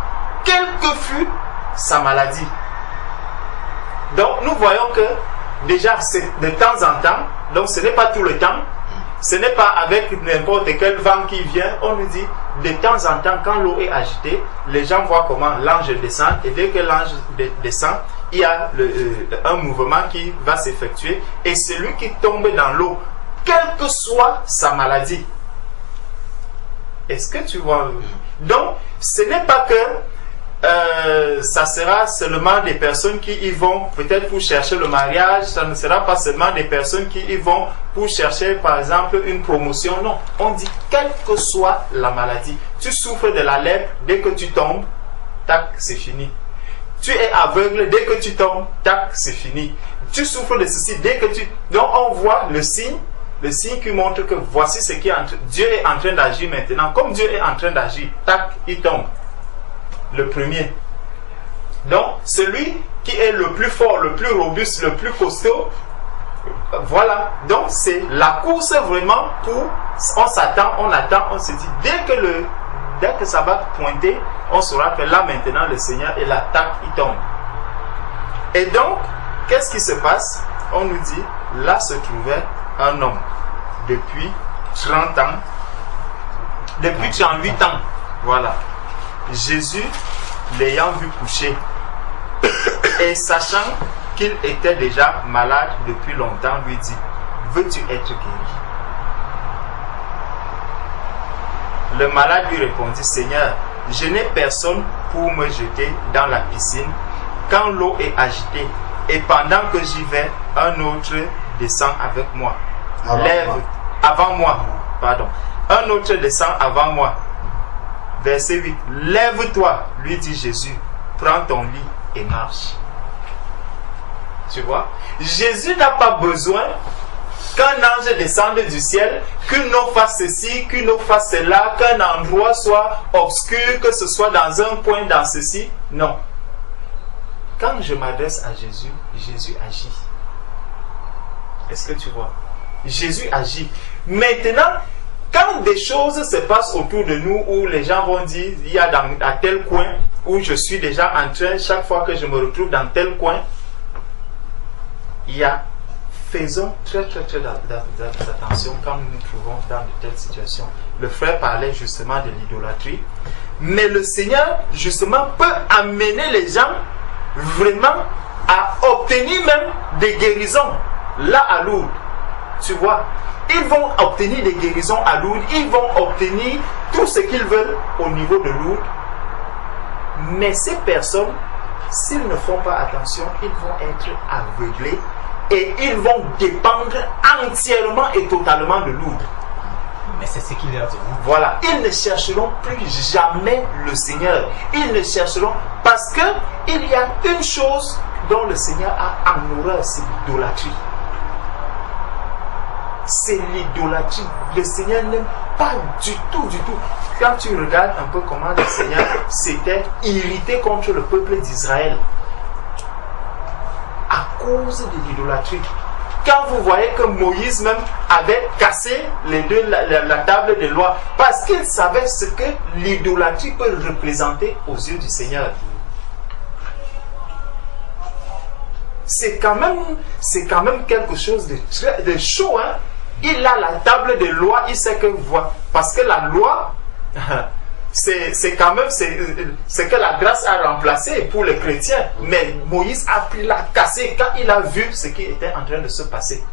quelle que fût sa maladie. Donc nous voyons que déjà c'est de temps en temps, donc ce n'est pas tout le temps, ce n'est pas avec n'importe quel vent qui vient, on nous dit de temps en temps quand l'eau est agitée, les gens voient comment l'ange descend et dès que l'ange descend, il y a un mouvement qui va s'effectuer et celui qui tombe dans l'eau, quelle que soit sa maladie. Est-ce que tu vois? Donc, ce n'est pas que ça sera seulement des personnes qui y vont peut-être pour chercher le mariage, ça ne sera pas seulement des personnes qui y vont pour chercher par exemple une promotion. Non, on dit quelle que soit la maladie. Tu souffres de la lèpre, dès que tu tombes, tac, c'est fini. Tu es aveugle, dès que tu tombes, tac, c'est fini. Tu souffres de ceci, dès que tu... Donc on voit le signe qui montre que voici ce qui Dieu est en train d'agir maintenant. Comme Dieu est en train d'agir, tac, il tombe. Le premier. Donc, celui qui est le plus fort, le plus robuste, le plus costaud, voilà. Donc, c'est la course vraiment pour... On s'attend, on attend, on se dit, dès que ça va pointer, on saura que là maintenant, le Seigneur est là, tac, il tombe. Et donc, qu'est-ce qui se passe? On nous dit, là se trouvait un homme depuis 30 ans, depuis 38 ans, voilà. Jésus, l'ayant vu coucher et sachant qu'il était déjà malade depuis longtemps, lui dit, veux-tu être guéri? Le malade lui répondit, Seigneur, je n'ai personne pour me jeter dans la piscine quand l'eau est agitée, et pendant que j'y vais, un autre descend avec moi. Avant moi. Un autre descend avant moi. Verset 8. Lève-toi, lui dit Jésus, prends ton lit et marche. Tu vois, Jésus n'a pas besoin qu'un ange descende du ciel, qu'une eau fasse ceci, qu'une eau fasse cela, qu'un endroit soit obscur, que ce soit dans un coin, dans ceci. Non. Quand je m'adresse à Jésus, Jésus agit. Est-ce que tu vois? Jésus agit. Maintenant, quand des choses se passent autour de nous où les gens vont dire, il y a à tel coin où je suis déjà en train, chaque fois que je me retrouve dans tel coin, il y a, faisons très attention quand nous nous trouvons dans de telles situations. Le frère parlait justement de l'idolâtrie, mais le Seigneur justement peut amener les gens vraiment à obtenir même des guérisons là à Lourdes. Tu vois, ils vont obtenir des guérisons à Lourdes, ils vont obtenir tout ce qu'ils veulent au niveau de Lourdes. Mais ces personnes, s'ils ne font pas attention, ils vont être aveuglés et ils vont dépendre entièrement et totalement de Lourdes. Mais c'est ce qu'il a dit. Voilà, ils ne chercheront plus jamais le Seigneur. Ils ne chercheront parce que il y a une chose dont le Seigneur a en horreur, c'est l'idolâtrie. C'est l'idolâtrie. Le Seigneur n'aime pas du tout. Quand tu regardes un peu comment le Seigneur s'était irrité contre le peuple d'Israël à cause de l'idolâtrie. Quand vous voyez que Moïse même avait cassé la table des lois, parce qu'il savait ce que l'idolâtrie peut représenter aux yeux du Seigneur. C'est quand même quelque chose de chaud, hein? Il a la table des lois, il sait que parce que la loi, c'est quand même ce que la grâce a remplacé pour les chrétiens. Mais Moïse a pu la casser quand il a vu ce qui était en train de se passer.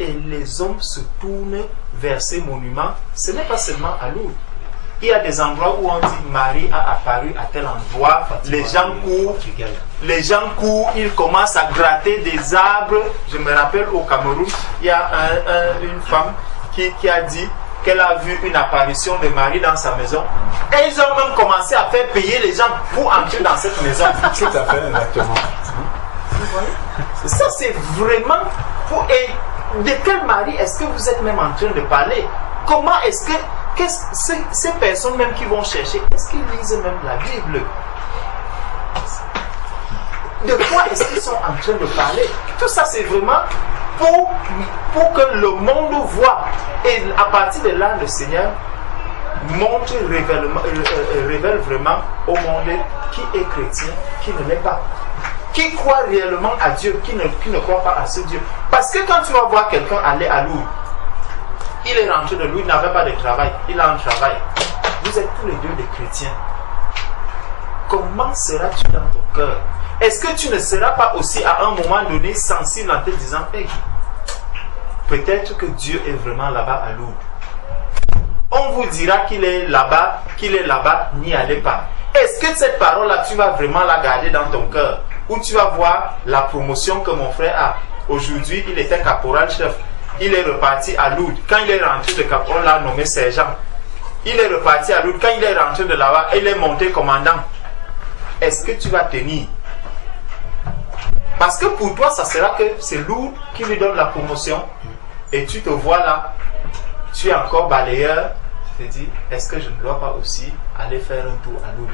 Et les hommes se tournent vers ces monuments. Ce n'est pas seulement à Lourdes. Il y a des endroits où on dit Marie a apparu à tel endroit. Les gens courent, ils commencent à gratter des arbres. Je me rappelle au Cameroun, il y a une femme qui a dit qu'elle a vu une apparition de Marie dans sa maison. Et ils ont même commencé à faire payer les gens pour entrer dans cette maison. Tout à fait, exactement. Ça, c'est vraiment pour... Et de quelle Marie est-ce que vous êtes même en train de parler? Comment est-ce que ces personnes même qui vont chercher, est-ce qu'ils lisent même la Bible? De quoi est-ce qu'ils sont en train de parler? Tout ça, c'est vraiment pour que le monde voit. Et à partir de là, le Seigneur révèle vraiment au monde qui est chrétien, qui ne l'est pas. Qui croit réellement à Dieu, qui ne croit pas à ce Dieu. Parce que quand tu vas voir quelqu'un aller à Lourdes, il est rentré de Lourdes, il n'avait pas de travail, il a un travail. Vous êtes tous les deux des chrétiens. Comment seras-tu dans ton cœur? Est-ce que tu ne seras pas aussi à un moment donné sensible en te disant, hey, peut-être que Dieu est vraiment là-bas à Lourdes. On vous dira qu'il est là-bas, n'y allez pas. Est-ce que cette parole-là, tu vas vraiment la garder dans ton cœur? Ou tu vas voir la promotion que mon frère a. Aujourd'hui, il était caporal-chef. Il est reparti à Lourdes. Quand il est rentré de Cap, on l'a nommé sergent. Il est reparti à Lourdes. Quand il est rentré de là-bas, il est monté commandant. Est-ce que tu vas tenir? Parce que pour toi, ça sera que c'est Lourdes qui lui donne la promotion. Et tu te vois là, tu es encore balayeur. Tu te dis, est-ce que je ne dois pas aussi aller faire un tour à Lourdes?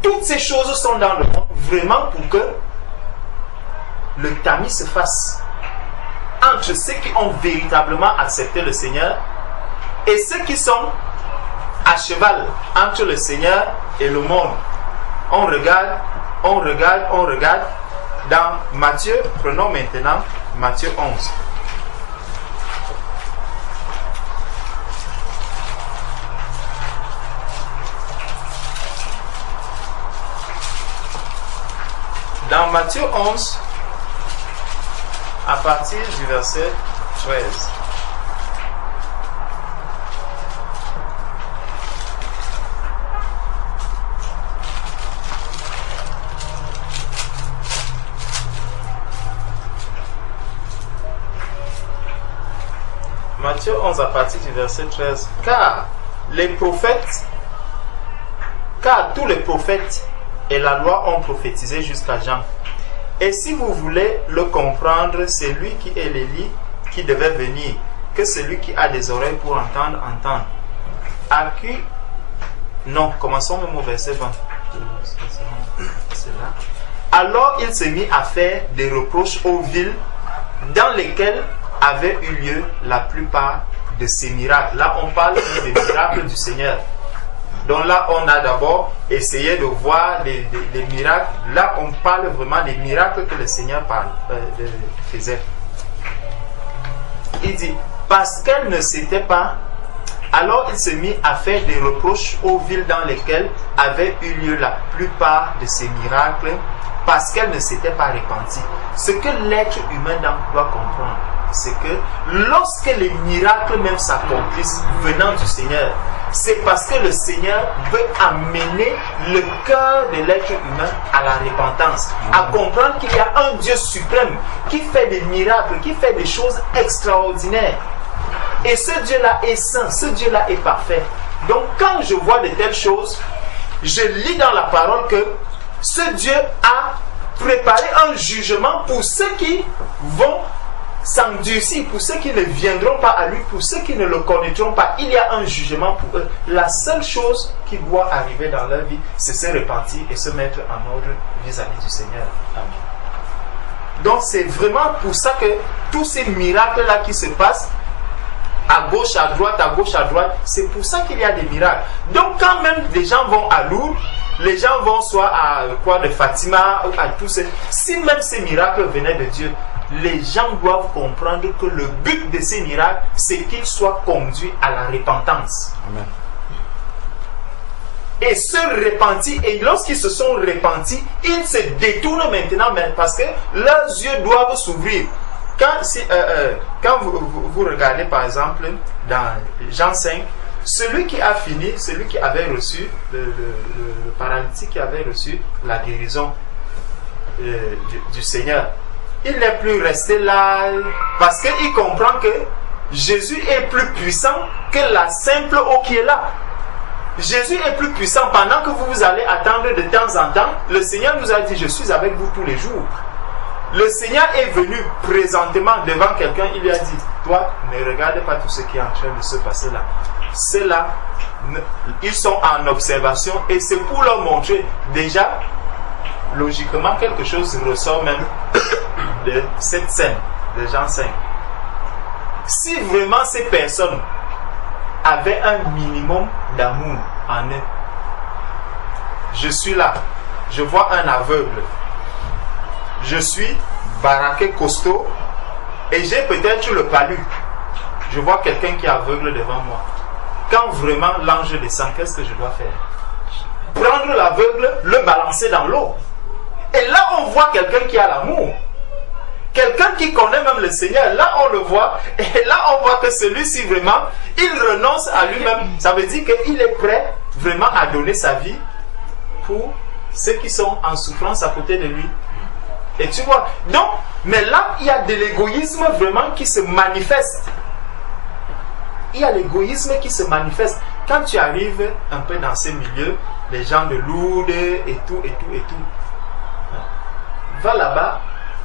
Toutes ces choses sont dans le monde vraiment pour que le tamis se fasse entre ceux qui ont véritablement accepté le Seigneur et ceux qui sont à cheval entre le Seigneur et le monde. On regarde. Dans Matthieu, prenons maintenant Matthieu 11. Dans Matthieu 11, à partir du verset 13. Matthieu 11 à partir du verset 13. Car tous les prophètes et la loi ont prophétisé jusqu'à Jean. Et si vous voulez le comprendre, c'est lui qui est l'Élie qui devait venir. Que celui qui a des oreilles pour entendre, entende. À qui... Non, commençons même au verset 20. C'est là. Alors il se mit à faire des reproches aux villes dans lesquelles avaient eu lieu la plupart de ces miracles. Là, on parle des miracles du Seigneur. Donc là, on a d'abord essayé de voir les miracles. Là, on parle vraiment des miracles que le Seigneur faisait. Il dit, parce qu'elle ne s'était pas... Alors il se mit à faire des reproches aux villes dans lesquelles avaient eu lieu la plupart de ces miracles, parce qu'elles ne s'étaient pas repenties. Ce que l'être humain doit comprendre, c'est que lorsque les miracles même s'accomplissent venant du Seigneur, c'est parce que le Seigneur veut amener le cœur de l'être humain à la repentance, à comprendre qu'il y a un Dieu suprême qui fait des miracles, qui fait des choses extraordinaires. Et ce Dieu-là est saint, ce Dieu-là est parfait. Donc quand je vois de telles choses, je lis dans la parole que ce Dieu a préparé un jugement pour ceux qui vont s'endurcir, pour ceux qui ne viendront pas à lui, pour ceux qui ne le connaîtront pas. Il y a un jugement pour eux. La seule chose qui doit arriver dans leur vie, c'est se repentir et se mettre en ordre vis-à-vis du Seigneur. Amen. Donc c'est vraiment pour ça que tous ces miracles-là qui se passent, à gauche, à droite, c'est pour ça qu'il y a des miracles. Donc quand même les gens vont à Lourdes, les gens vont soit à de Fatima, à tous ces... Si même ces miracles venaient de Dieu, les gens doivent comprendre que le but de ces miracles, c'est qu'ils soient conduits à la repentance. Amen. Et se repentir, et lorsqu'ils se sont repentis, ils se détournent maintenant, parce que leurs yeux doivent s'ouvrir. Quand vous regardez par exemple dans Jean 5, celui qui a fini, celui qui avait reçu, le paralytique qui avait reçu la guérison du Seigneur, il n'est plus resté là parce qu'il comprend que Jésus est plus puissant que la simple eau qui est là. Jésus est plus puissant. Pendant que vous allez attendre de temps en temps, le Seigneur nous a dit, je suis avec vous tous les jours. Le Seigneur est venu présentement devant quelqu'un, il lui a dit, toi, ne regarde pas tout ce qui est en train de se passer là. Ceux-là, ils sont en observation et c'est pour leur montrer déjà, logiquement, quelque chose ressort même de cette scène de Jean 5. Si vraiment ces personnes avaient un minimum d'amour en eux, je suis là, je vois un aveugle, je suis baraqué costaud et j'ai peut-être le palu. Je vois quelqu'un qui est aveugle devant moi. Quand vraiment l'ange descend, qu'est-ce que je dois faire? Prendre l'aveugle, le balancer dans l'eau. Et là, on voit quelqu'un qui a l'amour. Quelqu'un qui connaît même le Seigneur. Là, on le voit. Et là, on voit que celui-ci, vraiment, il renonce à lui-même. Ça veut dire qu'il est prêt vraiment à donner sa vie pour ceux qui sont en souffrance à côté de lui. Et tu vois, donc, mais là, il y a de l'égoïsme vraiment qui se manifeste. Il y a l'égoïsme qui se manifeste. Quand tu arrives un peu dans ces milieux, les gens de Lourdes et tout, va là-bas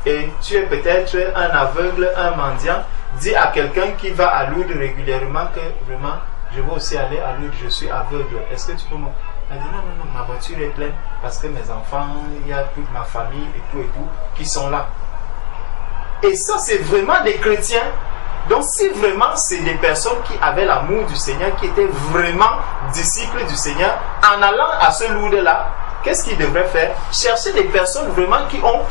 et tu es peut-être un aveugle, un mendiant. Dis à quelqu'un qui va à Lourdes régulièrement que vraiment, je veux aussi aller à Lourdes, je suis aveugle. Est-ce que tu peux me... Elle dit non, ma voiture est pleine parce que mes enfants, il y a toute ma famille et tout qui sont là. Et ça, c'est vraiment des chrétiens. Donc, si vraiment c'est des personnes qui avaient l'amour du Seigneur, qui étaient vraiment disciples du Seigneur, en allant à ce Lourdes-là, qu'est-ce qu'ils devraient faire? Chercher des personnes vraiment qui ont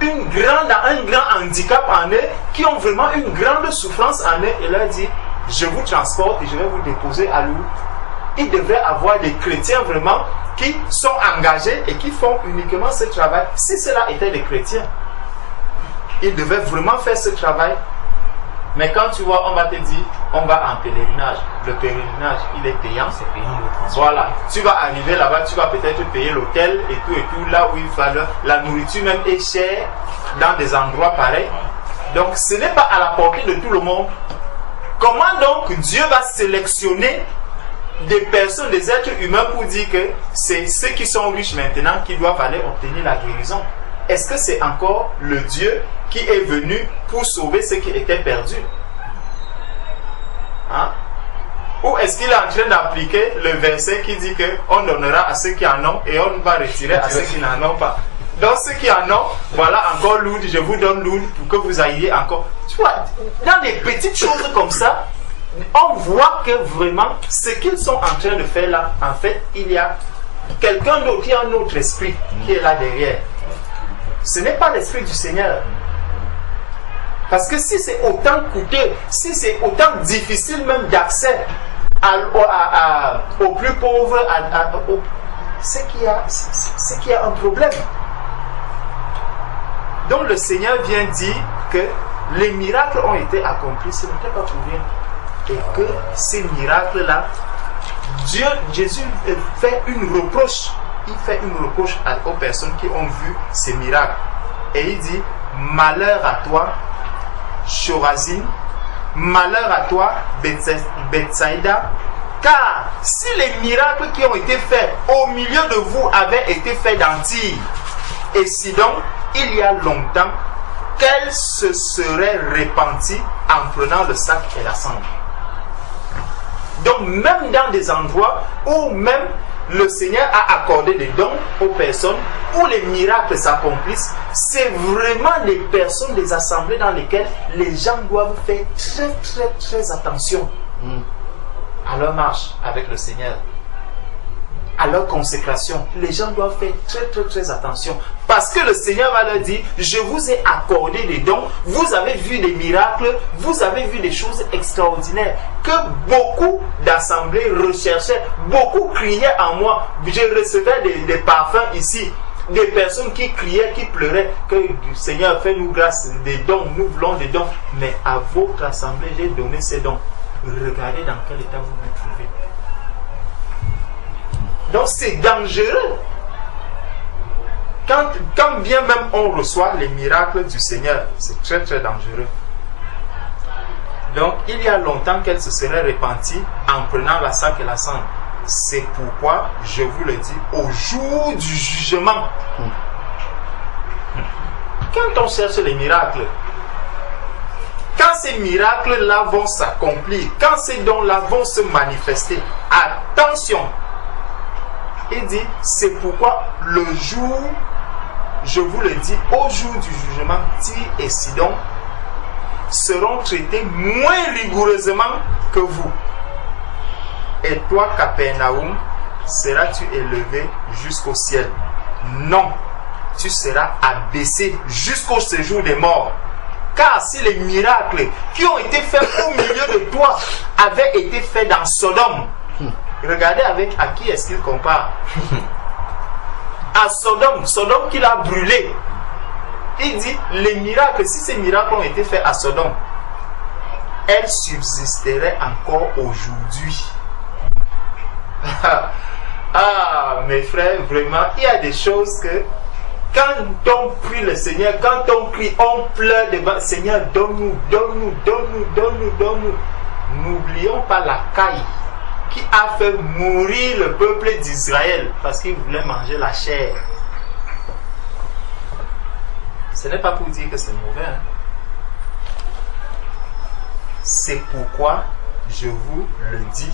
un grand handicap en eux, qui ont vraiment une grande souffrance en eux, et leur dire, je vous transporte et je vais vous déposer à Lourdes. Il devrait avoir des chrétiens vraiment qui sont engagés et qui font uniquement ce travail. Si cela était des chrétiens, ils devaient vraiment faire ce travail. Mais quand tu vois, on va te dire, on va en pèlerinage. Le pèlerinage, il est payant. C'est payant le transport. Voilà. Tu vas arriver là-bas, tu vas peut-être payer l'hôtel et tout, là où il faut. La nourriture même est chère dans des endroits pareils. Donc, ce n'est pas à la portée de tout le monde. Comment donc Dieu va sélectionner des personnes, des êtres humains pour dire que c'est ceux qui sont riches maintenant qui doivent aller obtenir la guérison? est-ce que c'est encore le Dieu qui est venu pour sauver ceux qui étaient perdus? Hein? Ou est-ce qu'il est en train d'appliquer le verset qui dit qu'on donnera à ceux qui en ont et on va retirer à ceux qui n'en ont pas? Donc ceux qui en ont, voilà encore l'oud, je vous donne l'oud pour que vous ayez encore. Tu vois, dans des petites choses comme ça, on voit que vraiment ce qu'ils sont en train de faire là, en fait, il y a quelqu'un d'autre qui a un autre esprit qui est là derrière. Ce n'est pas l'esprit du Seigneur. Parce que si c'est autant coûteux, si c'est autant difficile même d'accès aux plus pauvres, c'est qu'il y a un problème. Donc le Seigneur vient dire que les miracles ont été accomplis, ce n'était pas pour rien. Et que ces miracles-là, Jésus fait une reproche. Il fait une reproche aux personnes qui ont vu ces miracles. Et il dit, malheur à toi, Chorazin, malheur à toi, Bethsaïda, car si les miracles qui ont été faits au milieu de vous avaient été faits dans Tyr et Sidon, il y a longtemps, qu'elle se serait repentie en prenant le sac et la cendre. Donc même dans des endroits où même le Seigneur a accordé des dons aux personnes, où les miracles s'accomplissent, c'est vraiment les personnes, les assemblées dans lesquelles les gens doivent faire très attention à leur marche avec le Seigneur, à leur consécration. Les gens doivent faire très attention, parce que le Seigneur va leur dire, je vous ai accordé des dons, vous avez vu des miracles, vous avez vu des choses extraordinaires, que beaucoup d'assemblées recherchaient, beaucoup criaient en moi. Je recevais des parfums ici, des personnes qui criaient, qui pleuraient, que Seigneur, fais-nous grâce, des dons, nous voulons des dons. Mais à votre assemblée, j'ai donné ces dons. Regardez dans quel état vous vous trouvez. Donc c'est dangereux. Quand bien même on reçoit les miracles du Seigneur, c'est très dangereux. Donc il y a longtemps qu'elle se serait repentie en prenant la sac et la cendre. C'est pourquoi je vous le dis, au jour du jugement, quand on cherche les miracles, quand ces miracles-là vont s'accomplir, quand ces dons-là vont se manifester, attention. Il dit, c'est pourquoi le jour, je vous le dis, au jour du jugement, Tyr et Sidon seront traités moins rigoureusement que vous. Et toi, Capernaum, seras-tu élevé jusqu'au ciel? Non, tu seras abaissé jusqu'au séjour des morts. Car si les miracles qui ont été faits au milieu de toi avaient été faits dans Sodome, regardez à qui est-ce qu'il compare. À Sodome, Sodome qu'il a brûlé. Il dit, les miracles, si ces miracles ont été faits à Sodome, elles subsisteraient encore aujourd'hui. Ah, mes frères, vraiment, il y a des choses que, quand on prie le Seigneur, quand on crie, on pleure devant, Seigneur, donne-nous. N'oublions pas la caille qui a fait mourir le peuple d'Israël parce qu'il voulait manger la chair. Ce n'est pas pour dire que c'est mauvais. Hein? C'est pourquoi je vous le dis,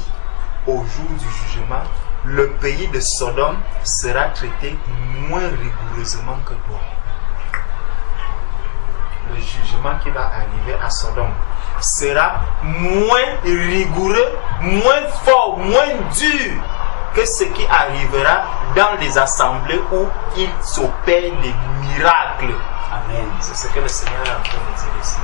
au jour du jugement, le pays de Sodome sera traité moins rigoureusement que toi. Le jugement qui va arriver à Sodome sera moins rigoureux, moins fort, moins dur que ce qui arrivera dans les assemblées où il s'opère des miracles. Amen. C'est ce que le Seigneur est en train de dire ici.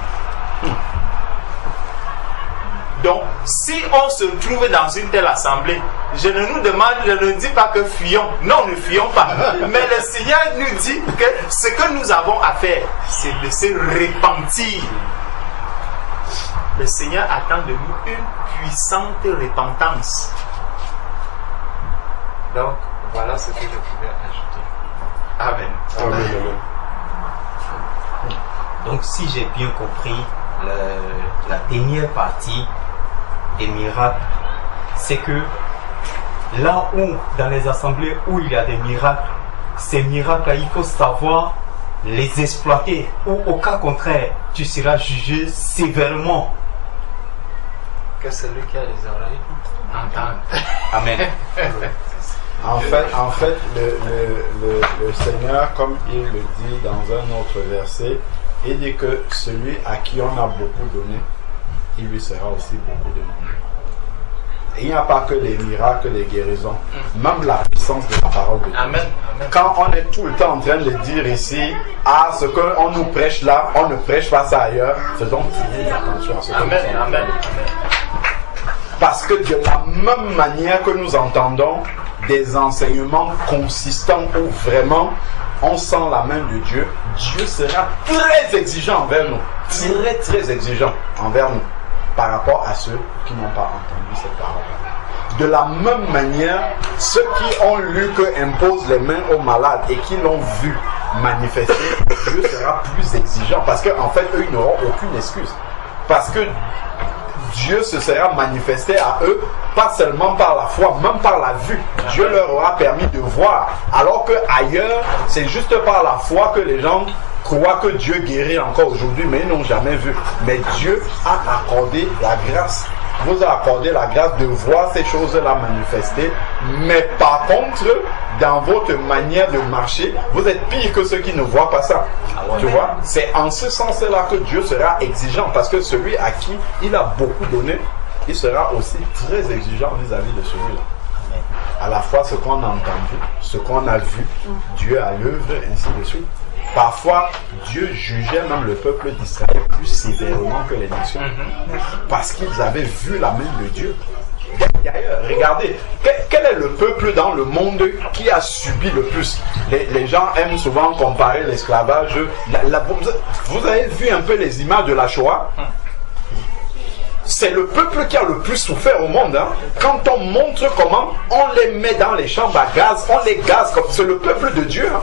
Donc, si on se trouve dans une telle assemblée, je ne dis pas que fuyons. Non, ne fuyons pas. Mais le Seigneur nous dit que ce que nous avons à faire, c'est de se repentir. Le Seigneur attend de nous une puissante repentance. Donc, voilà ce que je pouvais ajouter. Amen. Amen. Donc, si j'ai bien compris, la dernière partie des miracles, c'est que là où, dans les assemblées où il y a des miracles, ces miracles, il faut savoir les exploiter, ou au cas contraire, tu seras jugé sévèrement. Que celui qui a les oreilles entende. Amen. En fait, le Seigneur, comme il le dit dans un autre verset, il dit que celui à qui on a beaucoup donné, il lui sera aussi beaucoup demandé. Et il n'y a pas que les miracles, les guérisons, même la puissance de la parole de Dieu. Amen. Amen. Quand on est tout le temps en train de dire ici, ah, ce qu'on nous prêche là, on ne prêche pas ça ailleurs, faisons très attention à ce que nous Amen. entendons. Amen. Parce que de la même manière que nous entendons des enseignements consistants où vraiment on sent la main de Dieu, Dieu sera très exigeant envers nous. Très, très exigeant envers nous par rapport à ceux qui n'ont pas entendu cette parole. De la même manière, ceux qui ont lu que impose les mains aux malades et qui l'ont vu manifester, Dieu sera plus exigeant parce qu'en fait, eux, ils n'auront aucune excuse. Parce que Dieu se sera manifesté à eux, pas seulement par la foi, même par la vue. Dieu leur aura permis de voir. Alors que ailleurs, c'est juste par la foi que les gens croient que Dieu guérit encore aujourd'hui, mais ils n'ont jamais vu. Mais Dieu a accordé la grâce. Vous a accordé la grâce de voir ces choses-là manifester. Mais par contre, dans votre manière de marcher, vous êtes pire que ceux qui ne voient pas ça. Tu vois, c'est en ce sens-là que Dieu sera exigeant, parce que celui à qui il a beaucoup donné, il sera aussi très exigeant vis-à-vis de celui-là. À la fois ce qu'on a entendu, ce qu'on a vu, Dieu à l'œuvre, ainsi de suite. Parfois, Dieu jugeait même le peuple d'Israël plus sévèrement que les nations, parce qu'ils avaient vu la main de Dieu. D'ailleurs, regardez, quel est le peuple dans le monde qui a subi le plus? Les gens aiment souvent comparer l'esclavage. Vous avez vu un peu les images de la Shoah? C'est le peuple qui a le plus souffert au monde. Hein. Quand on montre comment on les met dans les chambres à gaz, on les gaze comme c'est le peuple de Dieu. Hein.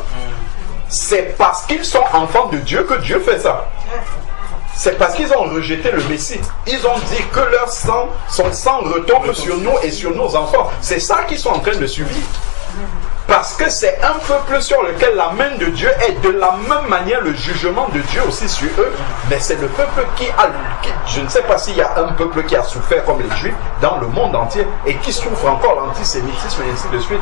C'est parce qu'ils sont enfants de Dieu que Dieu fait ça. C'est parce qu'ils ont rejeté le Messie. Ils ont dit que leur sang, son sang retombe sur nous et sur nos enfants. C'est ça qu'ils sont en train de subir. Parce que c'est un peuple sur lequel la main de Dieu est de la même manière le jugement de Dieu aussi sur eux. Mais c'est le peuple je ne sais pas s'il y a un peuple qui a souffert comme les Juifs dans le monde entier et qui souffre encore l'antisémitisme et ainsi de suite.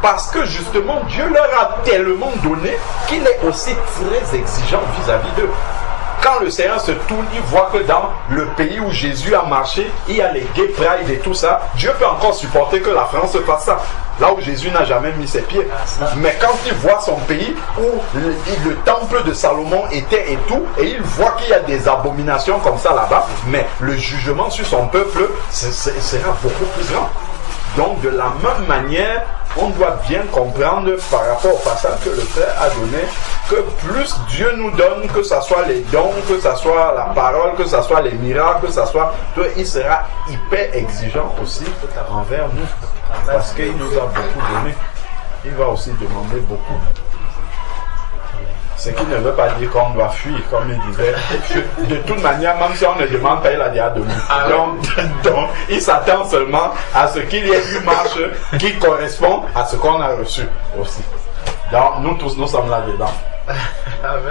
Parce que justement Dieu leur a tellement donné qu'il est aussi très exigeant vis-à-vis d'eux. Quand le Seigneur se tourne, il voit que dans le pays où Jésus a marché, il y a les gay pride et tout ça. Dieu peut encore supporter que la France fasse ça. Là où Jésus n'a jamais mis ses pieds. Mais quand il voit son pays où le temple de Salomon était et tout, et il voit qu'il y a des abominations comme ça là-bas, mais le jugement sur son peuple sera beaucoup plus grand. Donc de la même manière, on doit bien comprendre par rapport au passage que le frère a donné, que plus Dieu nous donne, que ce soit les dons, que ce soit la parole, que ce soit les miracles, que ce soit, il sera hyper exigeant aussi envers nous. Parce qu'il nous a beaucoup donné. Il va aussi demander beaucoup. Ce qui ne veut pas dire qu'on doit fuir, comme il disait. De toute manière, même si on ne demande pas, il a déjà donné. Donc, il s'attend seulement à ce qu'il y ait une marche qui correspond à ce qu'on a reçu aussi. Donc, nous tous, nous sommes là-dedans.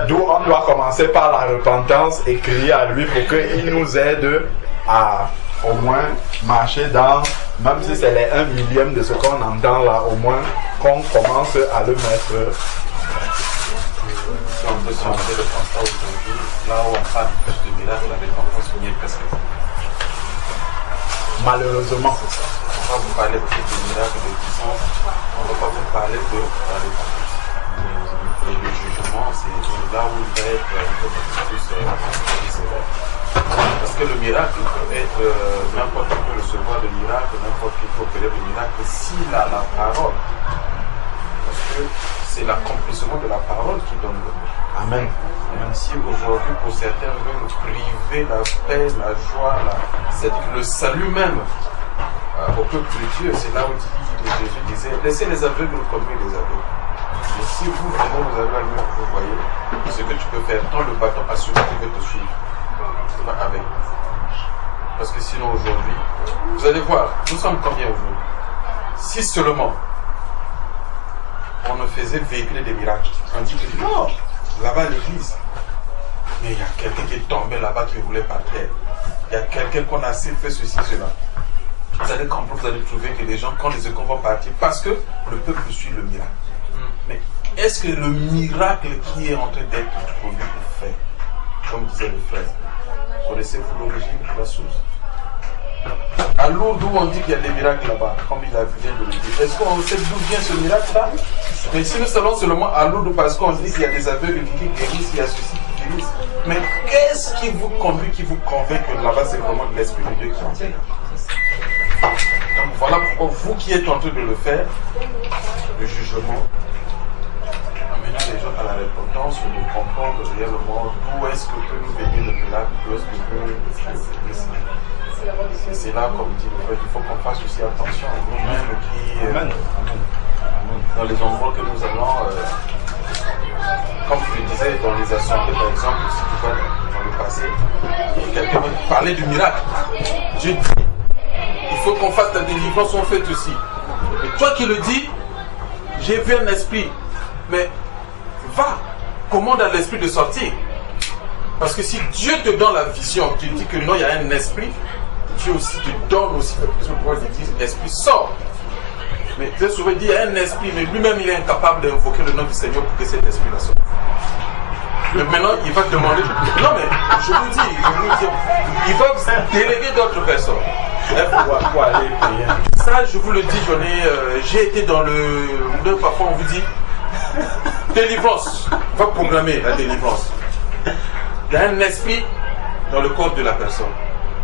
D'où on doit commencer par la repentance et crier à lui pour qu'il nous aide à au moins marcher dans, même si c'est les 1 millième de ce qu'on entend là, au moins qu'on commence à le mettre. Si on veut changer le constat aujourd'hui, là où on parle plus de miracles, la repentance on y est presque. Malheureusement, c'est ça. On va vous parler plus de miracles, de puissance, on ne va pas vous parler de la repentance. Et le jugement, c'est là où il va être un peu plus sévère. Parce que le miracle peut être, n'importe qui peut recevoir le miracle, n'importe qui peut opérer le miracle s'il a la parole. Parce que c'est l'accomplissement de la parole qui donne le miracle. Amen. Même si aujourd'hui, pour certains, veulent priver la paix, la joie, c'est-à-dire le salut même au peuple de Dieu, c'est là où Jésus disait, laissez les aveugles comme les aveugles. Mais si vous, vraiment, vous avez la lumière, vous voyez, ce que tu peux faire, tends le bâton à celui qui veut te suivre. Avec. Parce que sinon aujourd'hui, vous allez voir, nous sommes combien aujourd'hui? Si seulement on ne faisait véhiculer des miracles, on dit que non, là-bas à l'église. Mais il y a quelqu'un qui est tombé là-bas qui roulait par terre. Il y a quelqu'un qu'on a assez fait ceci, cela. Vous allez comprendre, vous allez trouver que les gens, quand les écoles vont partir, parce que le peuple suit le miracle. Mais est-ce que le miracle qui est en train d'être produit ou fait, comme disait le frère, connaissez-vous l'origine de la source? À Lourdes, où on dit qu'il y a des miracles là-bas, comme il a vient de le dire, est-ce qu'on sait d'où vient ce miracle-là? Mais si nous allons seulement à Lourdes parce qu'on dit qu'il y a des aveugles qui guérissent, il y a ceci qui guérissent. Mais qu'est-ce qui vous conduit, qui vous convainc que là-bas c'est vraiment de l'Esprit de Dieu qui en vient? Donc voilà pourquoi vous qui êtes en train de le faire, le jugement, amenez les gens à la repentance, de comprendre réellement d'où est-ce que peut nous venir le miracle, d'où est-ce que peut c'est là, comme dit le frère, il faut qu'on fasse aussi attention à nous-mêmes qui, dans les endroits que nous allons, comme je le disais, dans les assemblées par exemple, si tu vas dans le passé, quelqu'un va parler du miracle. Dieu dit, il faut qu'on fasse la délivrance, on fait aussi. Et toi qui le dis, j'ai vu un esprit, mais va, commande à l'esprit de sortir. Parce que si Dieu te donne la vision, tu dis que non, il y a un esprit, Dieu aussi te donne aussi la vision pour dire l'esprit sort. Mais très souvent il dit il y a un esprit, mais lui-même il est incapable d'invoquer le nom du Seigneur pour que cet esprit-là sorte. Mais maintenant il va te demander. Non mais je vous dis, il va déléguer d'autres personnes. Pour aller prier. Ça je vous le dis, j'ai été dans le. Parfois on vous dit délivrance, va programmer la délivrance. Il y a un esprit dans le corps de la personne.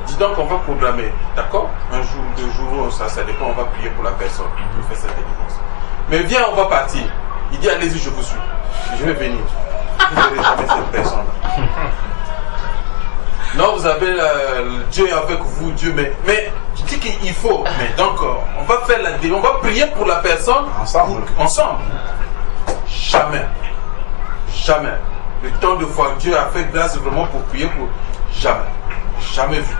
Dis donc on va programmer, d'accord? Un jour, 2 jours, ça dépend, on va prier pour la personne. Il fait cette délivrance. Mais viens, on va partir. Il dit allez-y, je vous suis. Je vais venir. Vous ne verrez jamais cette personne-là. Non, vous avez Dieu avec vous, Dieu, mais tu dis qu'il faut. Mais donc, on va faire la délivrance, on va prier pour la personne ensemble. Jamais. Jamais. Le temps de voir Dieu a fait grâce vraiment pour prier pour jamais. Jamais vu.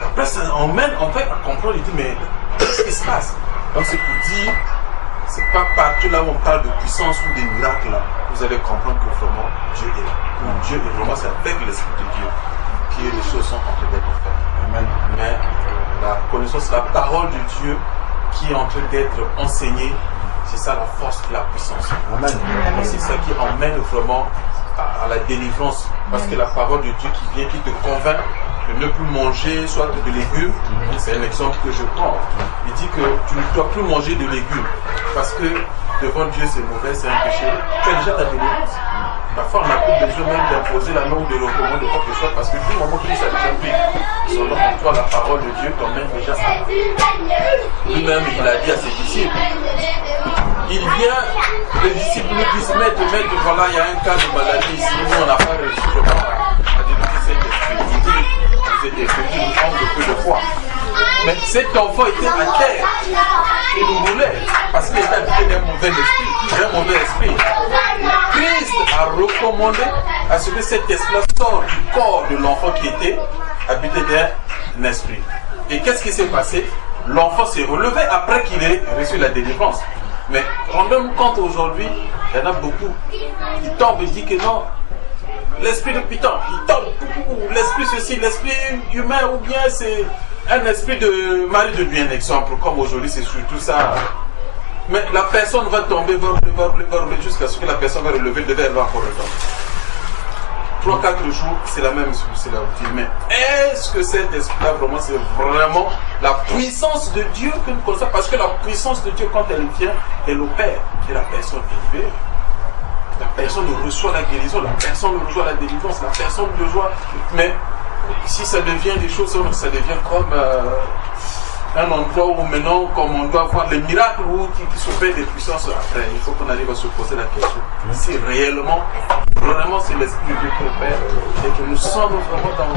Après, ça emmène en fait à comprendre, il dit, mais qu'est-ce qui se passe? Donc c'est pour dire, c'est pas partout là où on parle de puissance ou des miracles là, vous allez comprendre que vraiment Dieu est là. Dieu est vraiment, c'est avec l'Esprit de Dieu que les choses sont en train d'être faites. Amen. Mais la connaissance, la parole de Dieu qui est en train d'être enseignée, c'est ça la force et la puissance. Amen. Et c'est ça qui emmène vraiment à la délivrance. Parce que la parole de Dieu qui vient, qui te convainc de ne plus manger soit de légumes, c'est un exemple que je prends. Il dit que tu ne dois plus manger de légumes parce que devant Dieu c'est mauvais, c'est un péché. Tu as déjà ta délivrance. Parfois on n'a plus besoin même d'imposer la main ou de recommander quoi que ce soit parce que du moment que tu as déjà pris selon en toi la parole de Dieu t'emmène déjà à. Lui-même il a dit à ses disciples, il vient, les disciples lui disent maître, voilà il y a un cas de maladie ici, nous on n'a pas réussi vraiment à délivrer cet esprit. Il dit, vous êtes esprit, nous sommes de peu de foi. Mais cet enfant était à terre, il nous roulait, parce qu'il était habité d'un mauvais esprit. Et Christ a recommandé à ce que cet esprit sorte du corps de l'enfant qui était habité d'un esprit. Et qu'est-ce qui s'est passé? L'enfant s'est relevé après qu'il ait reçu la délivrance. Mais rendons-nous compte aujourd'hui, il y en a beaucoup qui tombent et disent que non, l'esprit de Python, il tombe, l'esprit ceci, l'esprit humain ou bien c'est un esprit de Marie de Dieu, un exemple, comme aujourd'hui c'est surtout ça. Mais la personne va tomber, va rouler jusqu'à ce que la personne va relever le verre, va encore le temps. 3-4 jours, c'est la même, c'est la routine. Mais est-ce que cet esprit-là, vraiment, c'est vraiment la puissance de Dieu que nous connaissons? Parce que la puissance de Dieu, quand elle vient, elle opère. Et la personne est libérée. La personne reçoit la guérison, la personne reçoit la délivrance, la personne reçoit. Mais si ça devient des choses, ça devient comme un endroit où maintenant, comme on doit voir les miracles ou qui s'opèrent des puissances après, il faut qu'on arrive à se poser la question. Si réellement, c'est l'Esprit de Dieu qui opère et que nous sommes vraiment dans